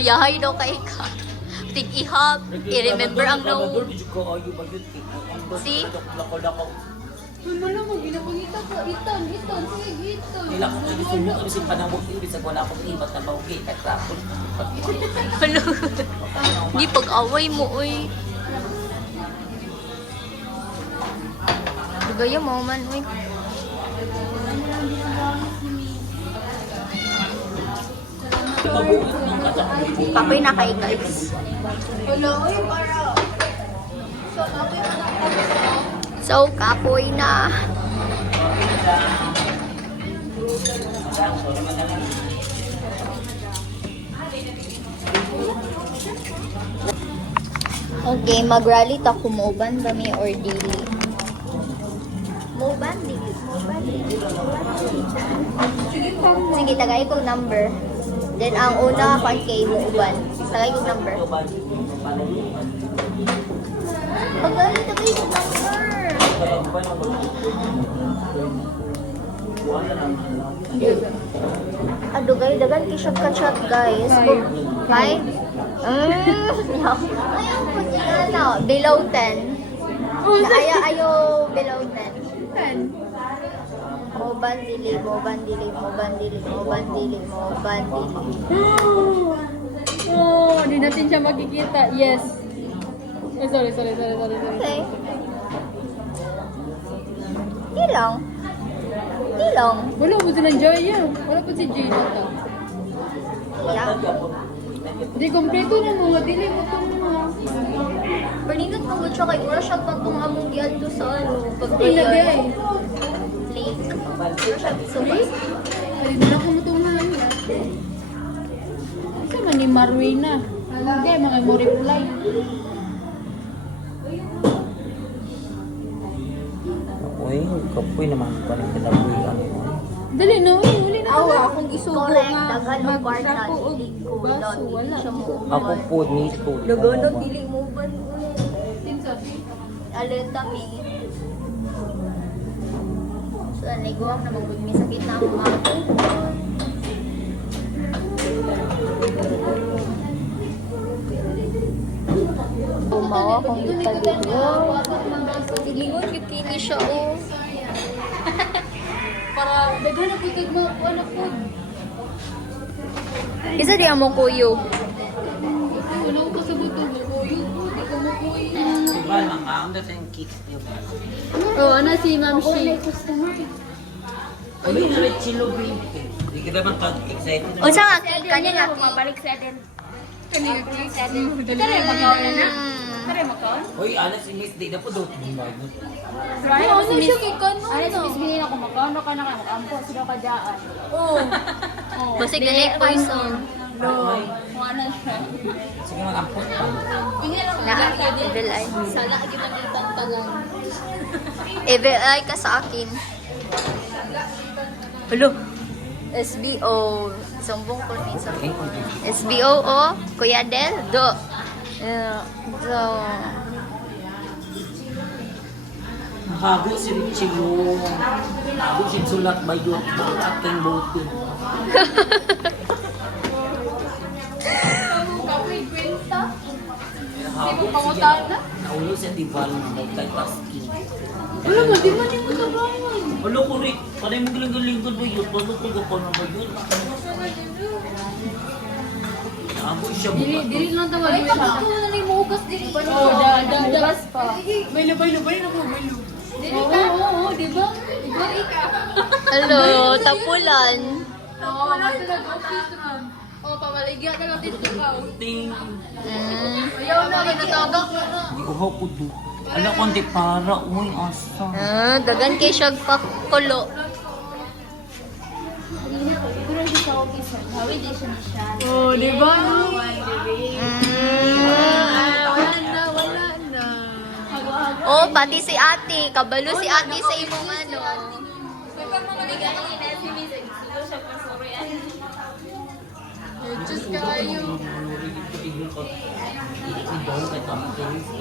Yahay daw kay ka. Tig-ihap. I-remember ang no. See? Wala mo, ginapangita ko. Iton, sige, iton. Nila ko kayo sumo kami sa panabok yung bisag wala akong ibat na bawgi. Katrapon. Hello. Hindi pag-away mo, uy. Gaya mo man, uy. Kapoy na kay guys. Wala, uy, para. So, namin na lang. So, kapoy na. Okay, mag-rally ta kumuban ba mi or dili? Muban, dili. Sige, tagay ko number. Then, ang una, 5K mo uban. Tagay ko number. Tagay ko number. Adugay, dagan kisap ka chat, guys. Hi? Ayaw ko siya na. Below 10. Ayaw below 10. Moban dili. Oh, di natin siya makikita. Yes. Eh, sorry. Okay. Di lang. Wala po silang Jaya. Wala po si Jay dito. Yeah. Di, kompleto na mga. Dili mo ito mga. Paninot mo siya kay Ura siya pag kung among giyan to sa ano. Ilagay. Link. Ura siya so Ay, wala ko matungan. Kasi man ni Marwina. Hindi, mga mo reply. Uy, kapoy naman ko ng kinabuyan. Dali na, uli na. Awa, akong isugo correct. nga. Dagan ng kwarta. Magsapo o Dili ko. baso, wala. Siya mo. Ako po nito. Dagan ng dili mo ba? Tinsabi. Alenta mi. So, nagawang na may sakit na ako mga. Umawa kong ipalito. Silingon yung kini siya, oh. Para, dagan na putag mo. Wala po. Isa di mo kuyo. Wala ko sa buto. Kuyo po. Di ko mo kuyo. Diba, mga ang dating kids niyo. Oh, ano si Ma'am Shi? Uy, na rin chilo green. Hindi ka naman pag-excited. O sa nga, kanina. Mabalik sa din. Kanina, please. Tara, magkaon na na. Tara, magkaon. Uy, alas si Miss Day na po doon. Bago. Pero ano Ano si Miss? siya kikano? Ano si Miss Bilin ako, magkaon ka na ka, makampo, sino ka dyan. Basta ganit person. Kung ano siya. Sige, mag-ampot pa. Na, evil eye. Sana kita ng tantagan. Evil eye ka sa akin. Hello. SBO. Sumbong ko minsan. SBO, oh. Kuya Del, do. Do. Hago si Richie mo. Hago si Sulat Bayot. Aking bote. Kapoy, kwenta. Hago si Pangutana? Naulo si Tival na kay Paskin. Wala mo, di man yung matabangan. Wala ko rin. Panay mo galing-galing Bayot. Wala ko ka na Bayot. Hago siya mo. Dili lang tawag mo siya. Ako na rin mugas din. Oh, gas pa. Baylo na po, baylo. Oo, di ba? Igwari ka. Hello, tapulan. Wala sila office room. Oh, pamaligya na lang dito ka. Ting. Ayaw na, ginatagak mo na. Di ko ko do. Ala ko hindi para. Uy, asa. Dagan kay siya pakulo. Pero hindi sa office, hawi din siya ni siya. Oh, di ba? Mm. Wala na. Oh, pati si ate. Kabalo si ate sa imong ano. Diyos kayo.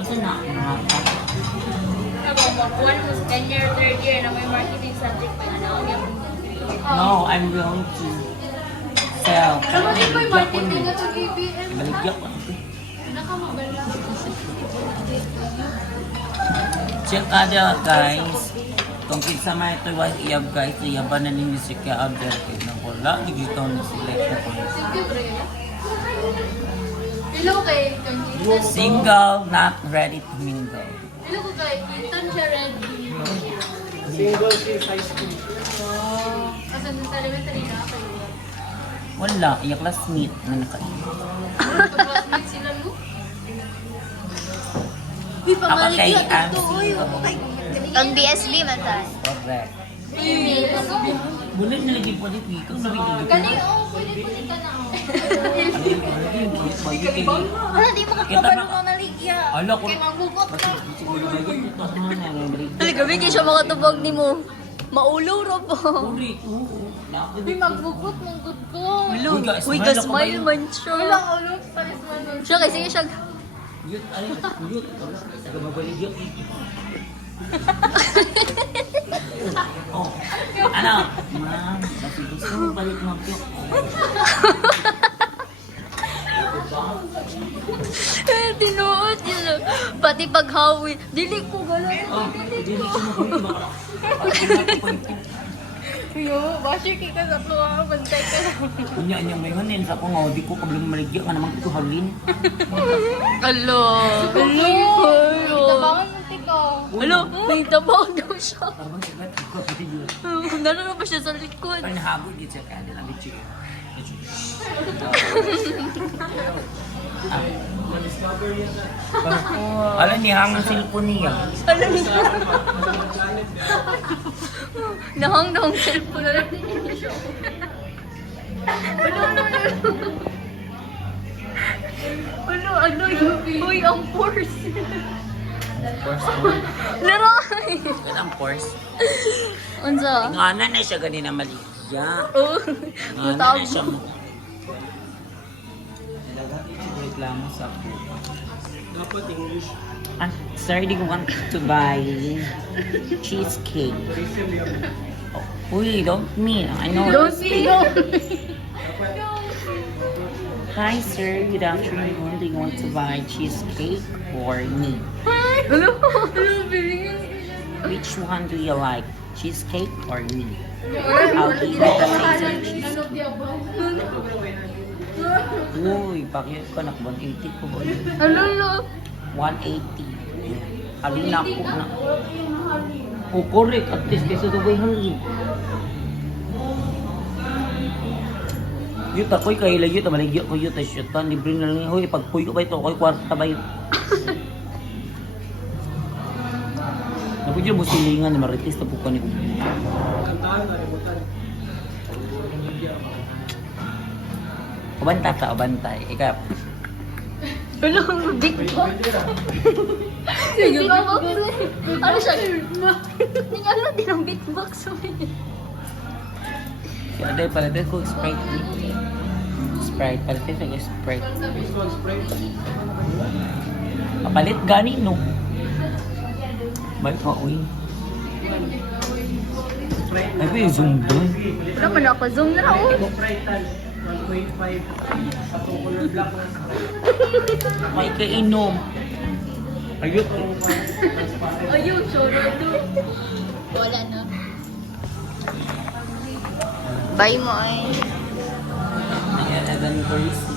Kasi na, One was 10 year, third year na may marketing subject pa na no, I'm going to sell. Ano din ba yung marketing na ito, KBM? Baligya ko. Nakamabala. Check kada guys. Kung kinsa may ito was iyab guys, iyaban na ninyo si Kaya Abdel. Kaya wala, nagito na sila. Hello kay Kang Single, not ready to mingle. Hello ko kay Ethan siya ready. Single since high school. Kasi sa elementary na kayo. Wala, iya classmate na nakain. Classmates sila no? Di pa Ako kay maligya ang dito. Uy, single. ako kay Ang BSB man ta. Correct. Yes. Bulit na lagi po dito. Ikaw na rin. Kani, oh, pwede po nito na. Wala di makakabalo mo maligya. Ala ko. Kay magugot ka. Ay, gabi kayo siya makatubog ni mo. Maulo ro po. Di magbugot mong good ko. Uy, ka-smile man siya. Wala ko look sa isman. Siya kasi siya. Yut, ay, yut. Saga mabalik yut. Oh, ano? Ma'am, bakit gusto mo balik mo yut? Tinuot yun. Pati paghawi. Dili ko gala. Oh, hindi ko mo baka. Yo, basher kita sa tuwa, bantay ka lang. Unya may hanin sa ko nga di ko kablang maligya ka naman ko halin. Alo. Tabangan mo tika. Alo, may tabawag daw siya. Tarban sigat ko pati yun. Naroon pa siya sa likod. Pan habol gid sa kanila bichi. Alam niya ang cellphone niya. Alam niya. Nahang na ang cellphone. Ano yun? Uy, ang force. Laray! Yan ang force. Unsa? Ngana na siya ganina maligya. Oh, Ngana na siya mo. Reklamo sa ako. Dapat English. Ah, sir, di ko want to buy cheesecake. Oh, uy, don't me. I know. Don't see. Hi, sir. Good afternoon. Do you want to buy cheesecake or me? Hello? Which one do you like? Cheesecake or me? I'll give you the same cheesecake. Ano di ba? Uy, pakit ko na 180 ko ba? Ano? 180. Halina ko na. Oh, correct. At least kasi ito ba'y halin. Yut ako'y kahila yut. Maligya ko yut. Ay shit. Libre na lang. Hoy, pagpuyo ba ito? Ako'y kwarta ba yut? Ako dyan mo silingan na maritis na po ka ni ko. Kantahan na ributan. Ubanta ka, ubantay. Ikaw. Ano? Big box? Sige, big box. Ano siya? Ano din ang big box? Kaya dahil pala dahil ko Sprite. Sprite. Pala dahil ko Sprite. This one spray. Kapalit gani no. Balik mo, uy. Ay, pa yung zoom doon. Wala man ako. Zoom na ako. Spray tan. 1.5. Atong color black na spray. May kainom. Ayot. Ayun, sorado. Wala na. Bye mo ay. Ayan, adan first.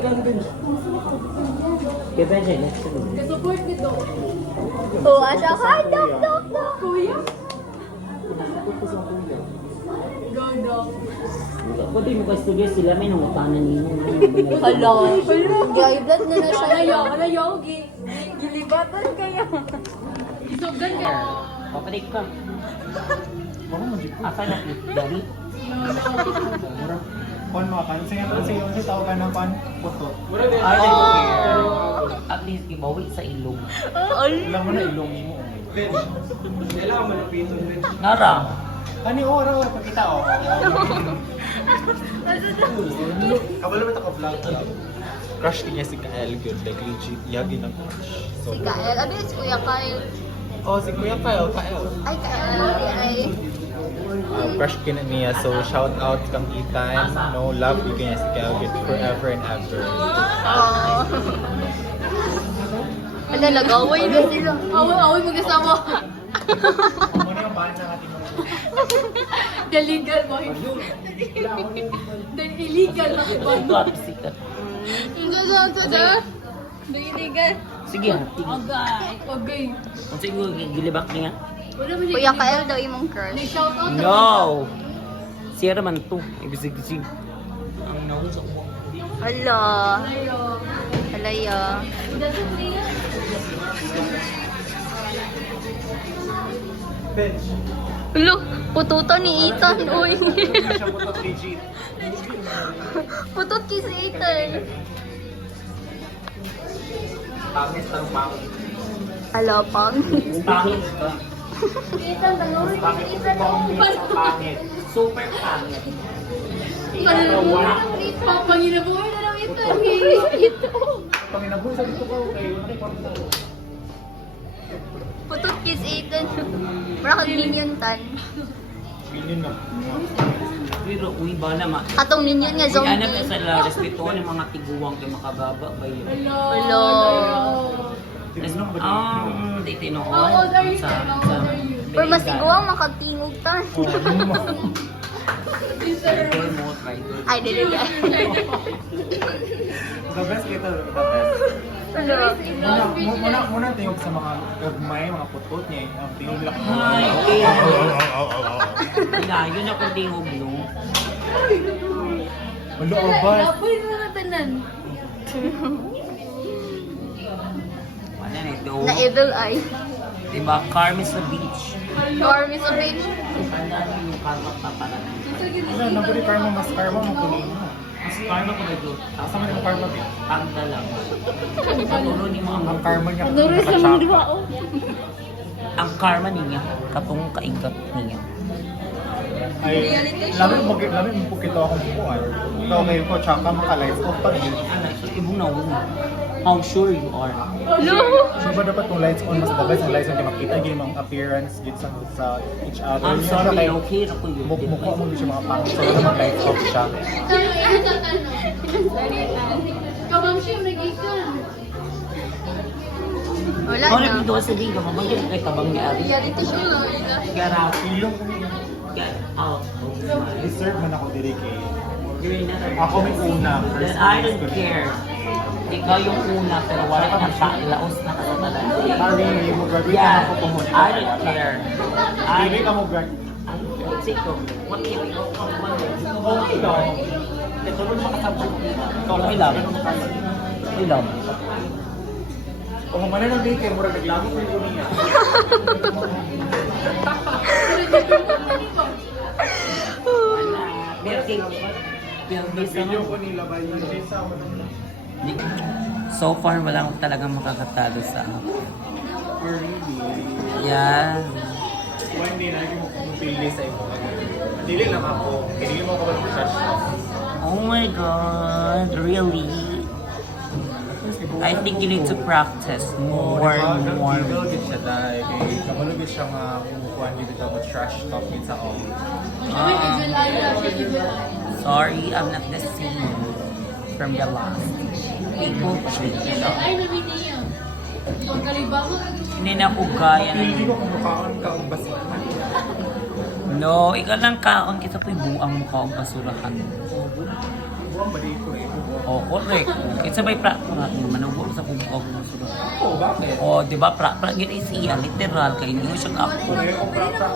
Kaya ba dyan? Support nito. Oh, asya ka. Dok. Kuya? Go, dog. Pati mo kasi studio sila may nangutanan niyo. Hala. Gay blood na na siya. Alayaw, gilibatan kaya. Isugan ka. Papadik ka. Baka mo dito. Asa na dito? Dari? Kon mo kan. Sige, sige, tao ka ng pan. Puto. Ay, at please, ibawi sa ilong. Alam mo na ilong mo. Kailangan malupiton din. Nara. Ani ora pakita oh. Kabalo mo ta ka vlog. Crush niya si Kael good, like legit yagi ng crush. So, Si Kael. Abi, si Kuya Kyle. oh si Kuya Kael. Ay, Kael. Ay. Crush kina niya, so shout out kang Ethan. No love you kanya si Kael good forever and ever. Oh. Ala, nag-away na sila. Away mag-asawa. Ano yung band na natin mo? Illegal boy. Illegal na ba? Sikat. Illegal na ito da? Illegal. Sige, hati. Okay. Kung sige, gilibak niya. Wala mo siya. Kuya Kael daw imong crush. Shout out. No! Siya naman to. Ibig-ibig. Ang nausap mo. Hala. Halaya. Bench. Lo, pututan ni Ethan. Uy. Siya po to legit. Putot ki si Ethan. Pangis ng pangis. Ala, pang. Pangit ka. Ethan, tanong Pangit. Pangit. Super pangit. Pangina po na lang ito. Panginabuhay sa dito ko kayo. Putot ki si Ethan. Marakag minion tan. Ganyan na. Pero, uy, ba naman. Atong minion nga Uy, anak zombie. sa la, respetuhan ng mga tiguwang kay makababa ba yun? Hello. Di tinoon. How old are you? How old are you? Pero mas iguang makagtingog tan. Ay, dili yan. The best kita, the best. Hello. Muna tingog sa mga gagmay, mga putot niya. Ang tingog lang mo. Ay, okay. Wala, yun ako tingog, no? Wala, obas. Apoy na mga tanan. Wala na ito. Na evil eye. Diba, Carmen sa beach. Norm is a bitch. Ang dami yung karma pa pala. Ano, nabuli karma, mas karma mo kunin mo. Mas karma ko na doon. Kasama na yung karma din. Pangda lang. Patulo ni mga Ang karma niya. Nuris naman di ba? Oh. ang karma niya, katong kaingat niya. Ay, lamin mo po kito akong bukuan. Ikaw kayo ko, tsaka maka-lights off pa rin. Anak, so ibong na how sure you are. No. So ba dapat yung lights on, mas bagay yung lights on, di makita yung mga appearance dito sa each other. I'm Yung sorry, kayo, okay na ko yun. mukha mo siya mga pangit. So, naman lights off siya. Kabamshi, nag-ikan. Wala Kung na. dito ka sabihin ka, mamagyan kay tabang ni Ari. Reality show lang. Get out. Ilong ko Get out. deserve man ako diri kay. You're not a- Ako may una. Then I don't care. Ikaw yung una, pero wala kang laos na ka sa talaga. Ari, mo graduate Yeah, na ako tungod. I don't care. Dili ka mo graduate. Siko, what can we go? Okay lang. Ito rin makasabot. Ikaw lang ilang. Ilang. Kung man nang date, mura naglago ko yung niya. Video ko nila ba yung visa mo? So far, walang talagang makakatalo sa akin. Or really? Yeah. One day na yung pili sa imo. Dili lang ako. Hindi mo ako mag-crush. Oh my God, really? I think you need to practice more and more. Evil gid siya dahil. Kabalo gid siya nga kumukuhan gid ito about trash talk gid sa all. Sorry, I'm not the same from the last. People change. Ay, nabiti niya. Ang kalibango. Hindi na ko gaya Hindi ng... ko kumukaan ka ang basihan. No, ikaw lang kaon kita po'y buang mukha o basurahan. Buwang balik ko eh. Oh, correct. It's sabay pra-pra. Manubo sa kung mukha o basurahan. Oh, bakit? Oh, di ba? Pra-pra gina siya. Literal. Kaya hindi mo siyang ako. Kaya ko prapa.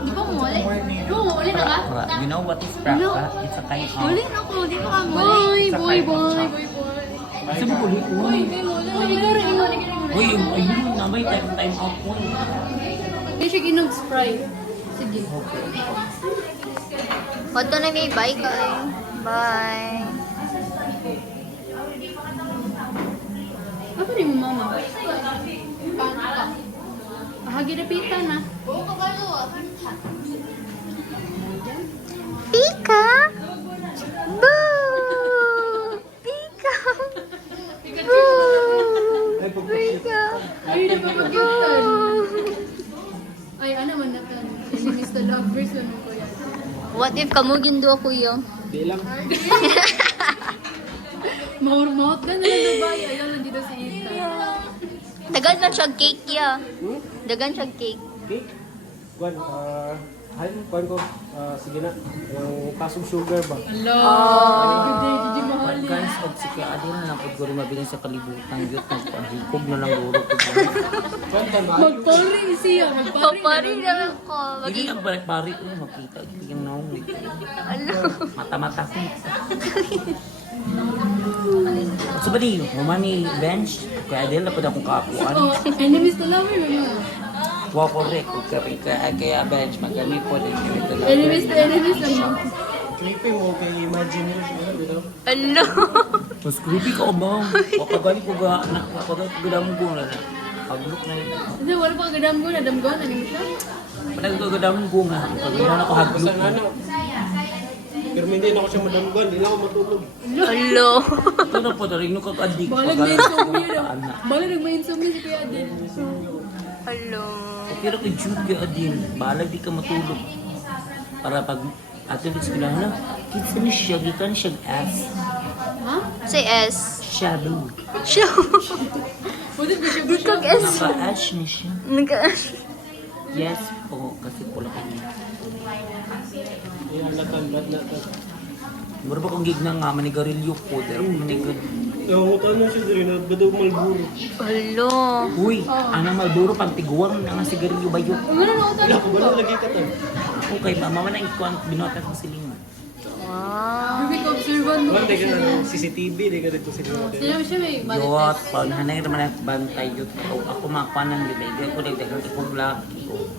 Di ba mo ulit? No, ulit na ka? Pra-pra. You know what is pra-pra? It's a kind of... Ulit ako, di ba ka boy, boy, boy, boy, boy. Sabi ko, Boy, boy, boy. uy, ayun na, may time out po. Hindi siya ginag-spray. Sige. Ito na may bye ka eh. Bye. Ano rin mo Ginapitan na. Oo, kabalo ah. Pika! Boo! Pika! Boo! Pika! Ay, napapagkitan. Ay, ano man natin. Enemies to lovers naman ko yan. What if kamugin do ako yung? Di lang. Mahurmot ka na lang ba? Ayaw lang dito si Ita. Dagan man siya cake ya. Dagan siya cake. Okay? Kwan, hi, kwan ko. Sige na. Yung pasong sugar ba? Hello! Good day, Gigi Mahal But guys, og si Kuya Adil na po guro mabiling sa kalibutan gyud nagpahikog na lang guro ko. Kwan, kwan ba? Magpari siya. Magpari. Papari na ako. Hindi lang balik-balik ko makita yung naong Ano? mata-mata ko. So ba di, humani bench, Kuya Adil na po akong kaapuan. Oh, enemies to lover naman. Wow, correct. Kaya bench, magami po din. Enemies to enemies naman. Creepy mo kay imagine mo siya. Dito. Ano? Mas creepy ka ba? Kapag ko ga, kapag gadamon ko na. Pag-look na yun. Kasi wala pa kadamgo na damgon. Ano mo siya? Pag gadamon ko nga, pag yun ako Basta hag-look nga na. ano. Pero hindi na ako siya madamgan. Hindi lang ako matulog. Alo. Ito na po, tarig nung kakadik. Balag na insomnia na. Balag na may insomnia si Kuya Adel. Alo. Pero kay Jude ka din, balag di ka matulog. Para pag ato sa na, kids na siya, gikan siya S. Ha? Say S. Shadow. Siya. Pwede ba siya Bukag S. Naka-ash na siya. Nagka. Yes po, kasi pula ka niya. Ihalatan, lahat. Mura ba kung gig na nga, manigarilyo po, pero manigad. Yung ano siya dito, nagdadaw malburo. Alo. Uy, anang Malboro, pag tiguan na nga sigarilyo ba yun? Ano na ako Wala ko ba nang lagi ka to? Okay, mama na ikuan, binota ko silingan. Wow. Bibig observant mo. Wala, di ka na CCTV, di ka dito sila. Siya may Yot, marites. pag hanay naman ang bantay yun. Ako makakuan ng libay, ko dagdagan ikong vlog.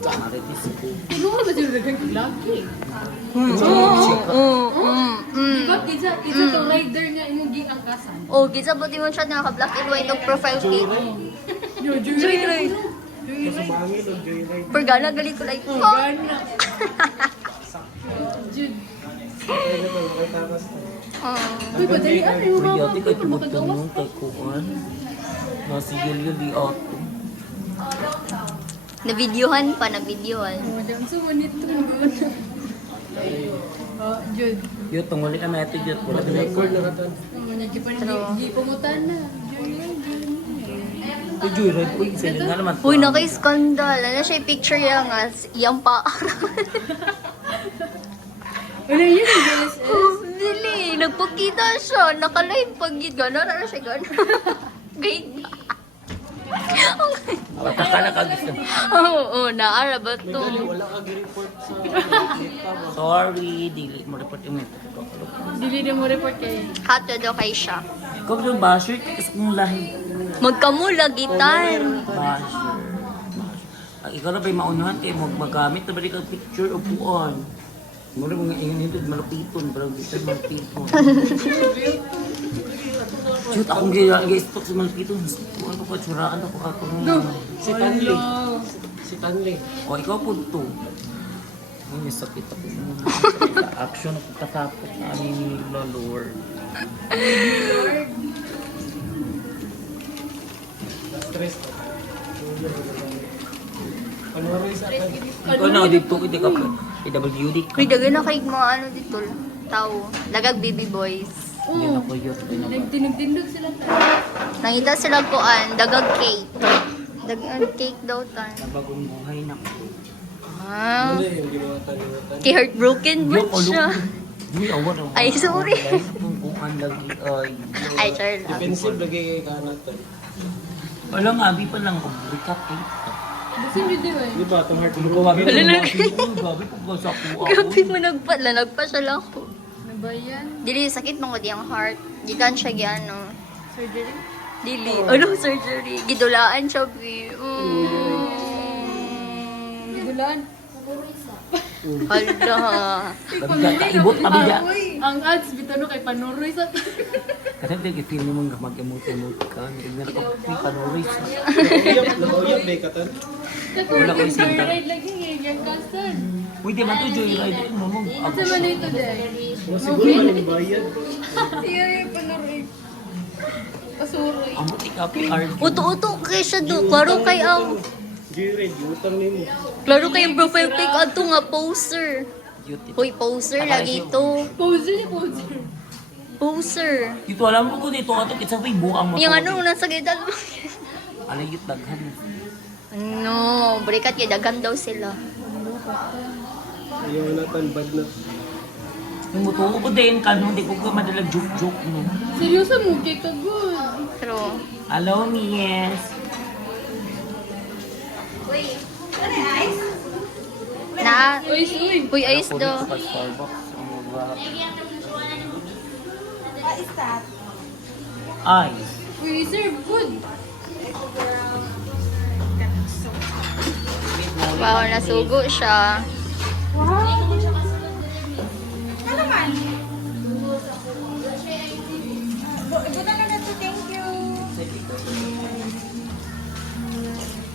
Maritis ko. Ano ba siya nagagawin ko lagi? Di ba, isa to rider nga imong giangkasan. Oh, gisa buti mo siya naka-black and white ang profile pic. Yo, Joyride. Sa bangin, o joyride. Pergana gali ko like. Oh. Gana. Jude. Ay, ito, nakitakas. Uy, padali ano yung Uy, mga ate kay tumutan mo kay kuan. Nasigil yun di auto. Na-videohan pa, na-videohan. Madam, so manito ng gana. Oh, Jude. Yun, tunguli kami ate yun. Wala Record record na katan. Hindi pumutan na. Uy, joyride. Uy, sila nga naman. Uy, naka-skandal. Ano siya yung picture niya nga? Iyang pa. Ano yun, guys? Oh, dili. Nagpakita siya. Naka-live pag yun. Gano'n na siya, gano'n. Gaya. Bata ka na kagusto. Oo, naara ba to? Wala ka report sa kita ba? Sorry, dili mo report yung Dili na mo report kay. Hato daw kay siya. Ikaw yung basher, kasi kung lahi. Magkamulagitan. Basher. Ikaw na ba'y maunahan kayo magamit na ba ka picture o puan? Mura mga iyon ito, malupiton, pero dito malupiton. Shoot, akong gaya-stalk sa malupiton. Ano pa, tsuraan ako ako. Si Tanley. Si Tanley. O, ikaw po ito. Ay, may sakit ako. Action ako katapos na amin ni Lord. Stress. Ano rin sa akin? Ikaw na, dito kita ka po. PWD ka. Uy, dagan na kay mga ano dito. Tao. Lagag baby boys. Hindi na ko yun. Nagtinag-tinag sila tayo. Nangita sila kuan, dagag cake. Dagag cake daw tan. Bagong buhay na ko. Ah. Ano yung ginawa talimutan? Kay heartbroken ba siya? Hindi, awan ako. Ay, sorry. Kung kuhan lagi, ay. Ay, sorry lang. Defensive lagi kay kanatan. Walang abi pa lang. Recap eh. Busin yun din eh. Di ba, itong heart Gabi mo? ko gabi ko sa ako. Grabe mo nagpa siya lang ako. Ano ba yan? Dili, sakit mo ko di ang heart. Gikan siya giano. Surgery? Dili. Ano surgery? Gidulaan siya, bi. Gidulaan? Hala. Kaibot pa biya. Ang ads, bitano kay Panuroy sa... Kasi hindi feel mo mag-emot-emot ka. Tignan ako, may panuris. Nauyap ba katan? Wala ko yung sinta. Ride lagi yung custard. Uy, di man to joyride. Mo mo. Ito man ito dahil. Siguro maling bayad. Iya, yung panuroy. Pasuroy. Ang buti ka, PR. Uto-uto kay siya do. Klaro kay ang... Joyride, utang nimo. Klaro kay yung profile pic. Ato nga, poser. Hoy, poser lagi ito. Poser ni poser. Poser. Dito alam mo ko dito ato kitsa may buang mo. Yung ano, nasa gitna. Alayot daghan. No, balikat kay daghan daw sila. Ayaw natan bad na. Yung mutuo ko din kano di ko madalag joke no. Seryoso mo, kay ka good. True. Hello, Mies. Na, Uy, uy. uy, ayos daw. Sa Starbucks. Ang mga- Ice. Uy, serve good. Wow, nasugo siya.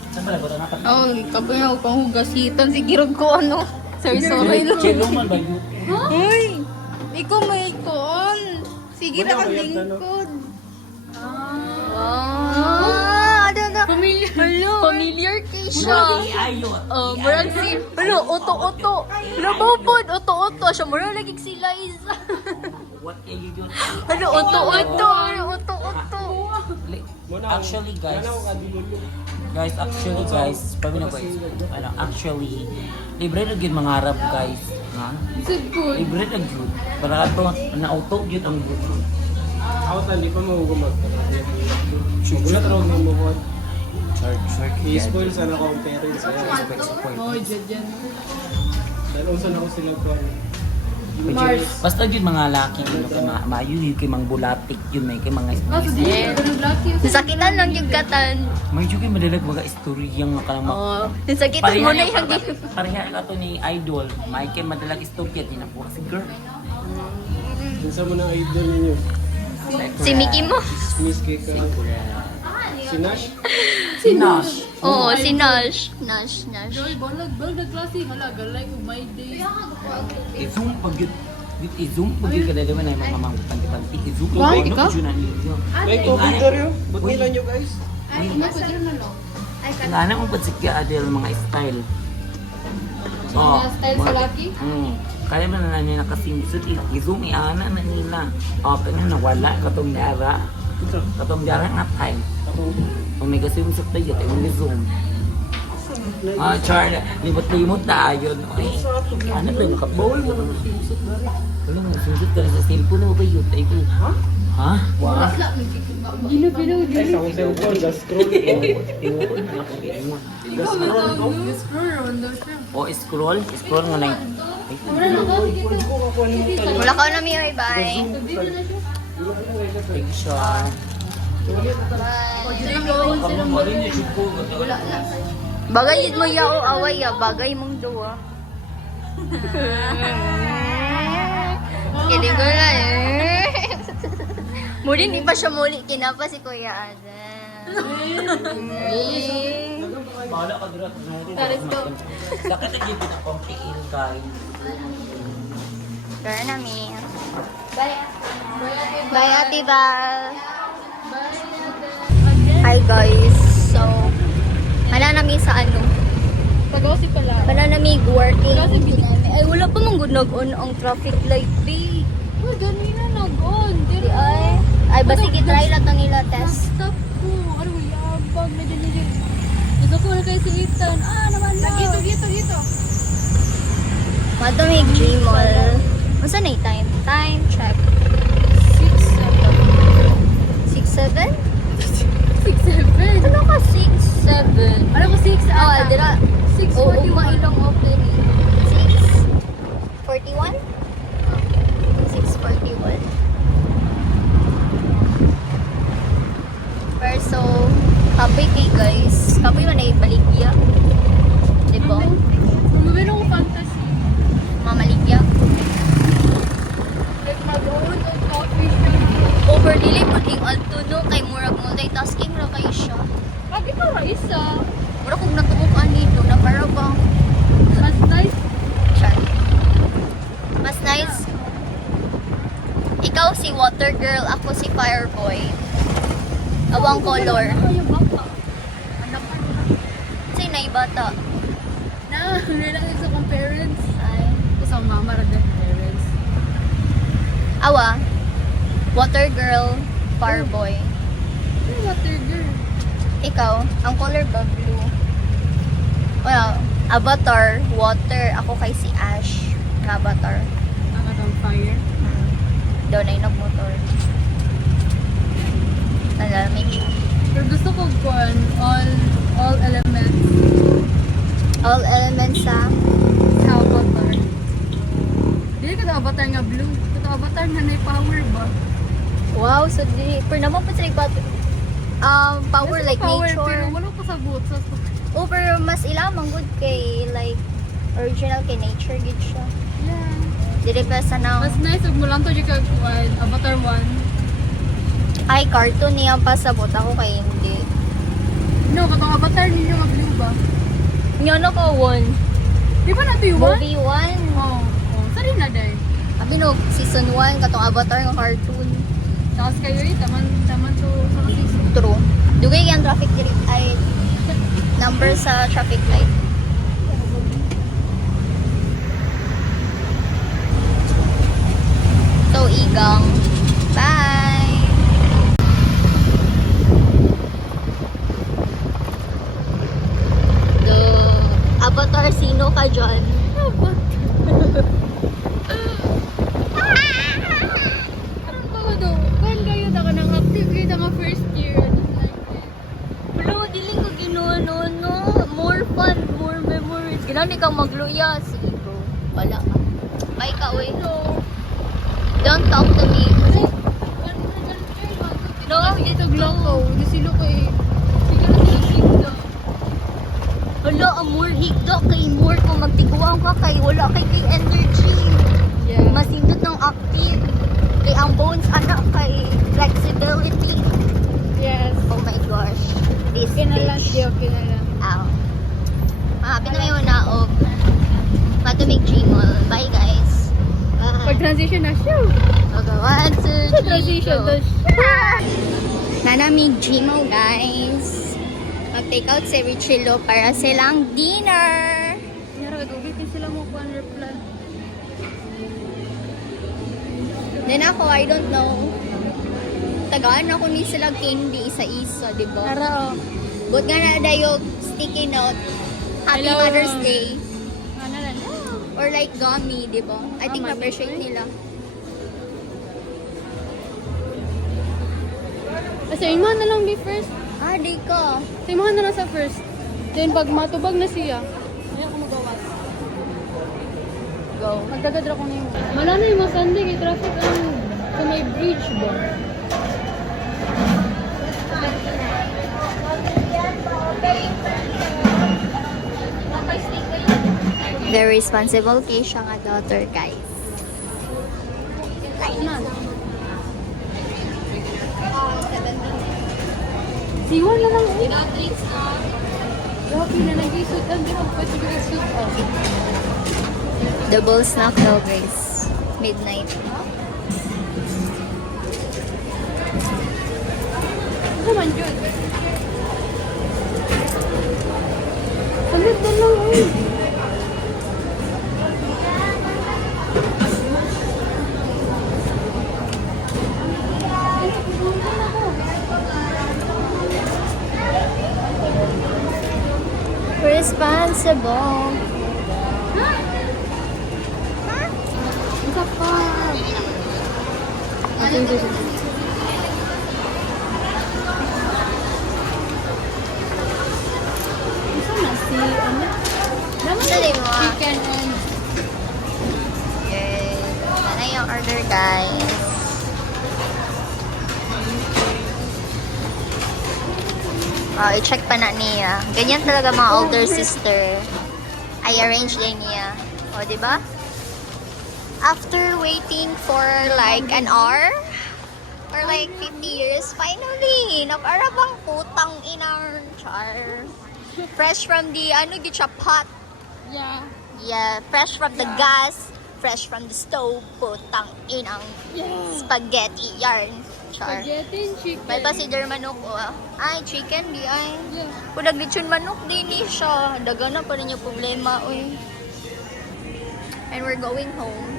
Saan pala ba ito napat? Oh, kapoy na ako pang hugasitan. Sigirog ko ano. Sorry lang. Chelo man ba yun? Uy! Ikaw may kon. Sige na kang lingkod. Ano na? Familiar kay siya. Ayot. Oh, murag si... Hello, oto-oto. Lababod, oto-oto. Siya, murag lagi sila isa. What can you do? Hello, oto-oto. Oto-oto. Actually guys, Ano ka dilulu? pag na ano, actually, libre na gyud mga Arab guys. Ha? Serve good. Libre na gyud. Para ato na-auto gyud ang good. Autan, di pa mahugumag. Wala tawag na mo ko. Short. I-spoil sana ko ang parents. Oh, dyan. Dahil unsan ako sila ko. Mars. Basta gyud mga laki yun kay maayo yun kay mang bulatik yun may kay mga Ah, so di ka ng lucky. Nasakitan lang yung katan. may jud kay madalag mga istoryang makalang Oh, nasakitan mo na yung pareha ka to ni idol may kay madalag istorya din ako si girl. Unsa mo na idol ninyo? Si Mickey mo. Miss Kika. Si Nash? Si Nash. Oo, si Nash. Nash. Joy, balag klase. Hala, galay ko my day. I-zoom pag yun. I-zoom pag yun kada naman ay mga mga panti-panti. I-zoom Wow, pag ikaw? yun na ninyo. May COVID na rin. Ba't nila nyo guys? Ay, nako, dyan na lang. Nga na mong pansikya adil mga style. Mga style sa lucky? Kaya man na nila nakasimsut. I-zoom i-ana na nila. O, pero nawala. Katong nara. Katong nara nga time. Kung may kasimsut tayo, tayo may zoom. Ah, Char, limot-limot na ayun. Ay, ano ba, nakabowl mo naman simsut na rin. Wala mo, simsut ka rin sa cellphone mo ba yun? Tayo ko, ha? Wow. Gilo. Ay, sa akong cellphone, scroll ko. Tingnan na ako. Tingnan. Ikaw na tawag yung scroll around daw siya. O, scroll nga na yun. Ay, Wala na ka, sige ka. Wala ka na mi, bye. Dito na siya. ay, Char. Kamu mo rin yung chupo. Bagay yun mo yao away ya, bagay mong duwa. Kidding ko na eh. Muli ni pa siya muli, kinapa si Kuya Adam. Bahala ka dira. Let's go. Sakit ang gipin akong tiin kain. Tara na, Mi. Bye, Ate Val. Hi, guys. So, wala namin sa ano. Tagaw si pala. Wala namin working. Ay, wala pa mong gunog-on ang traffic light, B. Oh, dami na nag-on. Di ay. Ay, basta kitry lang nila test. Stop ko. Ano mo, yabag na dyan. Gusto ko na kayo si Ethan. Ah, naman na. Gito. Mato may Gmall. Masa na yung time? Time check. 6-7? 6-7. Ano ka 6-7? Alam mo, 6 Oh, ata. dira. 6:41. Oo, mailang open. 6:41? 6:41. Pero so, kapoy kay guys. Kapoy man ay baligya. Diba? Mabilo ko fantasy. Mamaligya. Like, mag-own on coffee siya. Over dili po king adto no kay murag multitasking ra kayo siya. Pagi ka ra isa. Mura kung natuok anito na para bang Mas nice. char. Mas nice. Ikaw si water girl, ako si fire boy. Awang color. Ay, yung baka. Ano pa? Kasi naibata. Na, relax sa kong parents. Ay. Sa mama ra din parents. Awa. Water girl, fire boy. Ano water girl? Ikaw, ang color ba blue? Well, avatar, water. Ako kay si Ash. Ang avatar. Nakatang fire. Daw na yung motor. Alamig siya. Pero gusto ko kuan all elements All elements sa sa avatar. Dili ka ta avatar nga blue. Ka avatar nga na power ba? wow, so di pero naman po sila power Nasa like power, nature. Pero wala ko sa buot. Over mas ilamang good kay like original kay nature gid siya. Yeah. Dili pa sa nang Mas nice ug mulang to ka kuan avatar 1. ay cartoon niya pasabot ako kay hindi. No, katong avatar ninyo nga blue ba? Nya na ko one. Di ba nato yung 1? Movie 1. Oh. Sari na day. Abi no season 1 katong avatar nga cartoon. Tapos kayo taman to sa season. True. Dugay yang traffic diri ay number sa traffic light. So igang. Bye. The avatar sino ka dyan? Karon pa ko do. Kuan kayo ta ka nang active kayo nga first year. Bro, dili ko ginuno, no. More fun, more memories. Ginani kang magluya. Sige bro. Wala ka. Bye ka, uy. Don't talk to me. No, Ito gloko. Di silo ko eh. Sige na sila sigla. wala, more higda kay more kung magtiguang ka kay wala kay energy. Yeah. Masindot ng active. Kay ang bones, anak, kay flexibility. Yes. Oh my gosh. This Okay na lang, bitch. sige, okay na lang. Ow. Mahapin na may manaog. Matumig Gmall. Bye guys. Bye. Pag transition na siya. Okay, 1, 2, 3, Transition go. na siya. Nanamig Gmall guys. Mag-take out si Richilo para silang dinner. Nyara, gagawin din sila mo kuan reply. Then ako, I don't know. Tagaan ako ni sila candy isa-isa, di ba? Tara, oh. But nga na dayo sticky note. Happy Hello. Mother's Day. Ano na lang. Or like gummy, di ba? I think Mami, na-appreciate eh. nila. Sa imahan na lang be first. Ah, di ko. Sa imahan na lang sa first. Then pag matubag na siya, ayan ako magawas. Go. Magdadadra ko na yung... Wala na yung mga Sunday, kay traffic ang sa may bridge ba? Very responsible kay siya nga daughter, guys. Siwan na lang. Grabe na nag-isut. Ang di ko pwede mag-isut. Double snack daw, guys. Midnight. Ano man yun? Salit na lang eh. Responsible. Ang kapal. Isa na si, ano? Naman Dali mo, ah. chicken and Okay. Yan na yung order, guys. Oh, i-check pa na niya. Ganyan talaga mga older sister. I arranged din niya. O, di ba? After waiting for like an hour or like 50 years, finally, nakarabang putang inang char. Fresh from the, pot. Yeah. Yeah, fresh from the gas, fresh from the stove, putang inang spaghetti yarn. Char. Spaghetti and chicken. May pasidar manok o. Ay, chicken di ay. Yeah. Kung naglitsyon manok, di ni siya. Daga na pa rin yung problema, oy. And we're going home.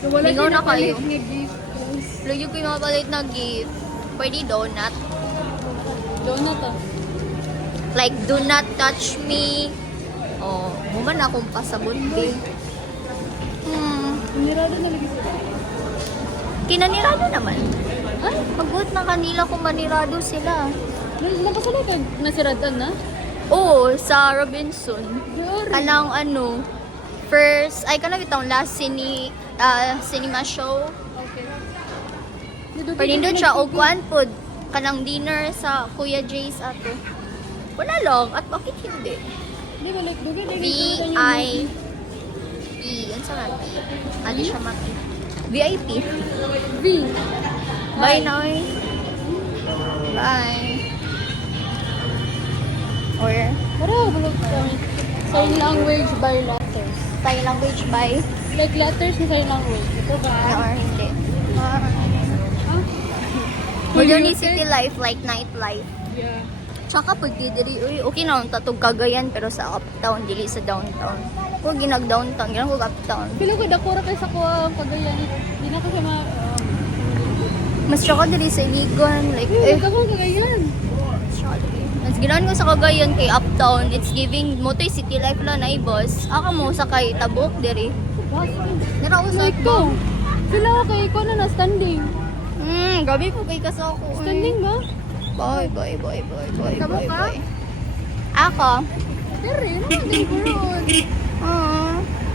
So, wala Ligaw na kayo. nga gift. Lagi ko yung mapalit na gift. Pwede donut. Donut ah. Like, do not touch me. Oh, human akong pasabot, babe. Nirado na lagi sila. Kinanirado naman. Ay, pagbuot na kanila kung manirado sila. Napasalatan. Nasiratan na? Oo, sa Robinson. Yuri. Kanang first, ay kanang itong last cinema show. Okay. Panindot siya o kuan pod kanang dinner sa Kuya Jay's ato. Wala lang at bakit hindi? Di ba like dugay VIP. Yan sa natin. Adi siya maki. VIP. V. Bye, Noy. Bye. Or Para bulog kami. Sign language by letters. sign language by Like letters na sign language. Ito ba? or hindi. Modernity life like nightlife. Yeah. Tsaka pag diri, uy, okay na ang tatog Cagayan pero sa uptown, dili sa downtown. Kung ginag-downtown, ginag ko uptown. Pila ko dakura kay sa ko ang Cagayan. Di na ko siya ma... Mas tsaka diri sa Iligan, like, Dakong Cagayan. mas ginawan ko sa Cagayan kay uptown, it's giving motoy city life lang na boss. Aka mo sa kay Tabok diri. Narausap Like ko. Pila ko kay ko na standing. Gabi po kay kaso ako. Standing ba? Bye. Tabok ka? Ako. Pero rin, hindi ko ron.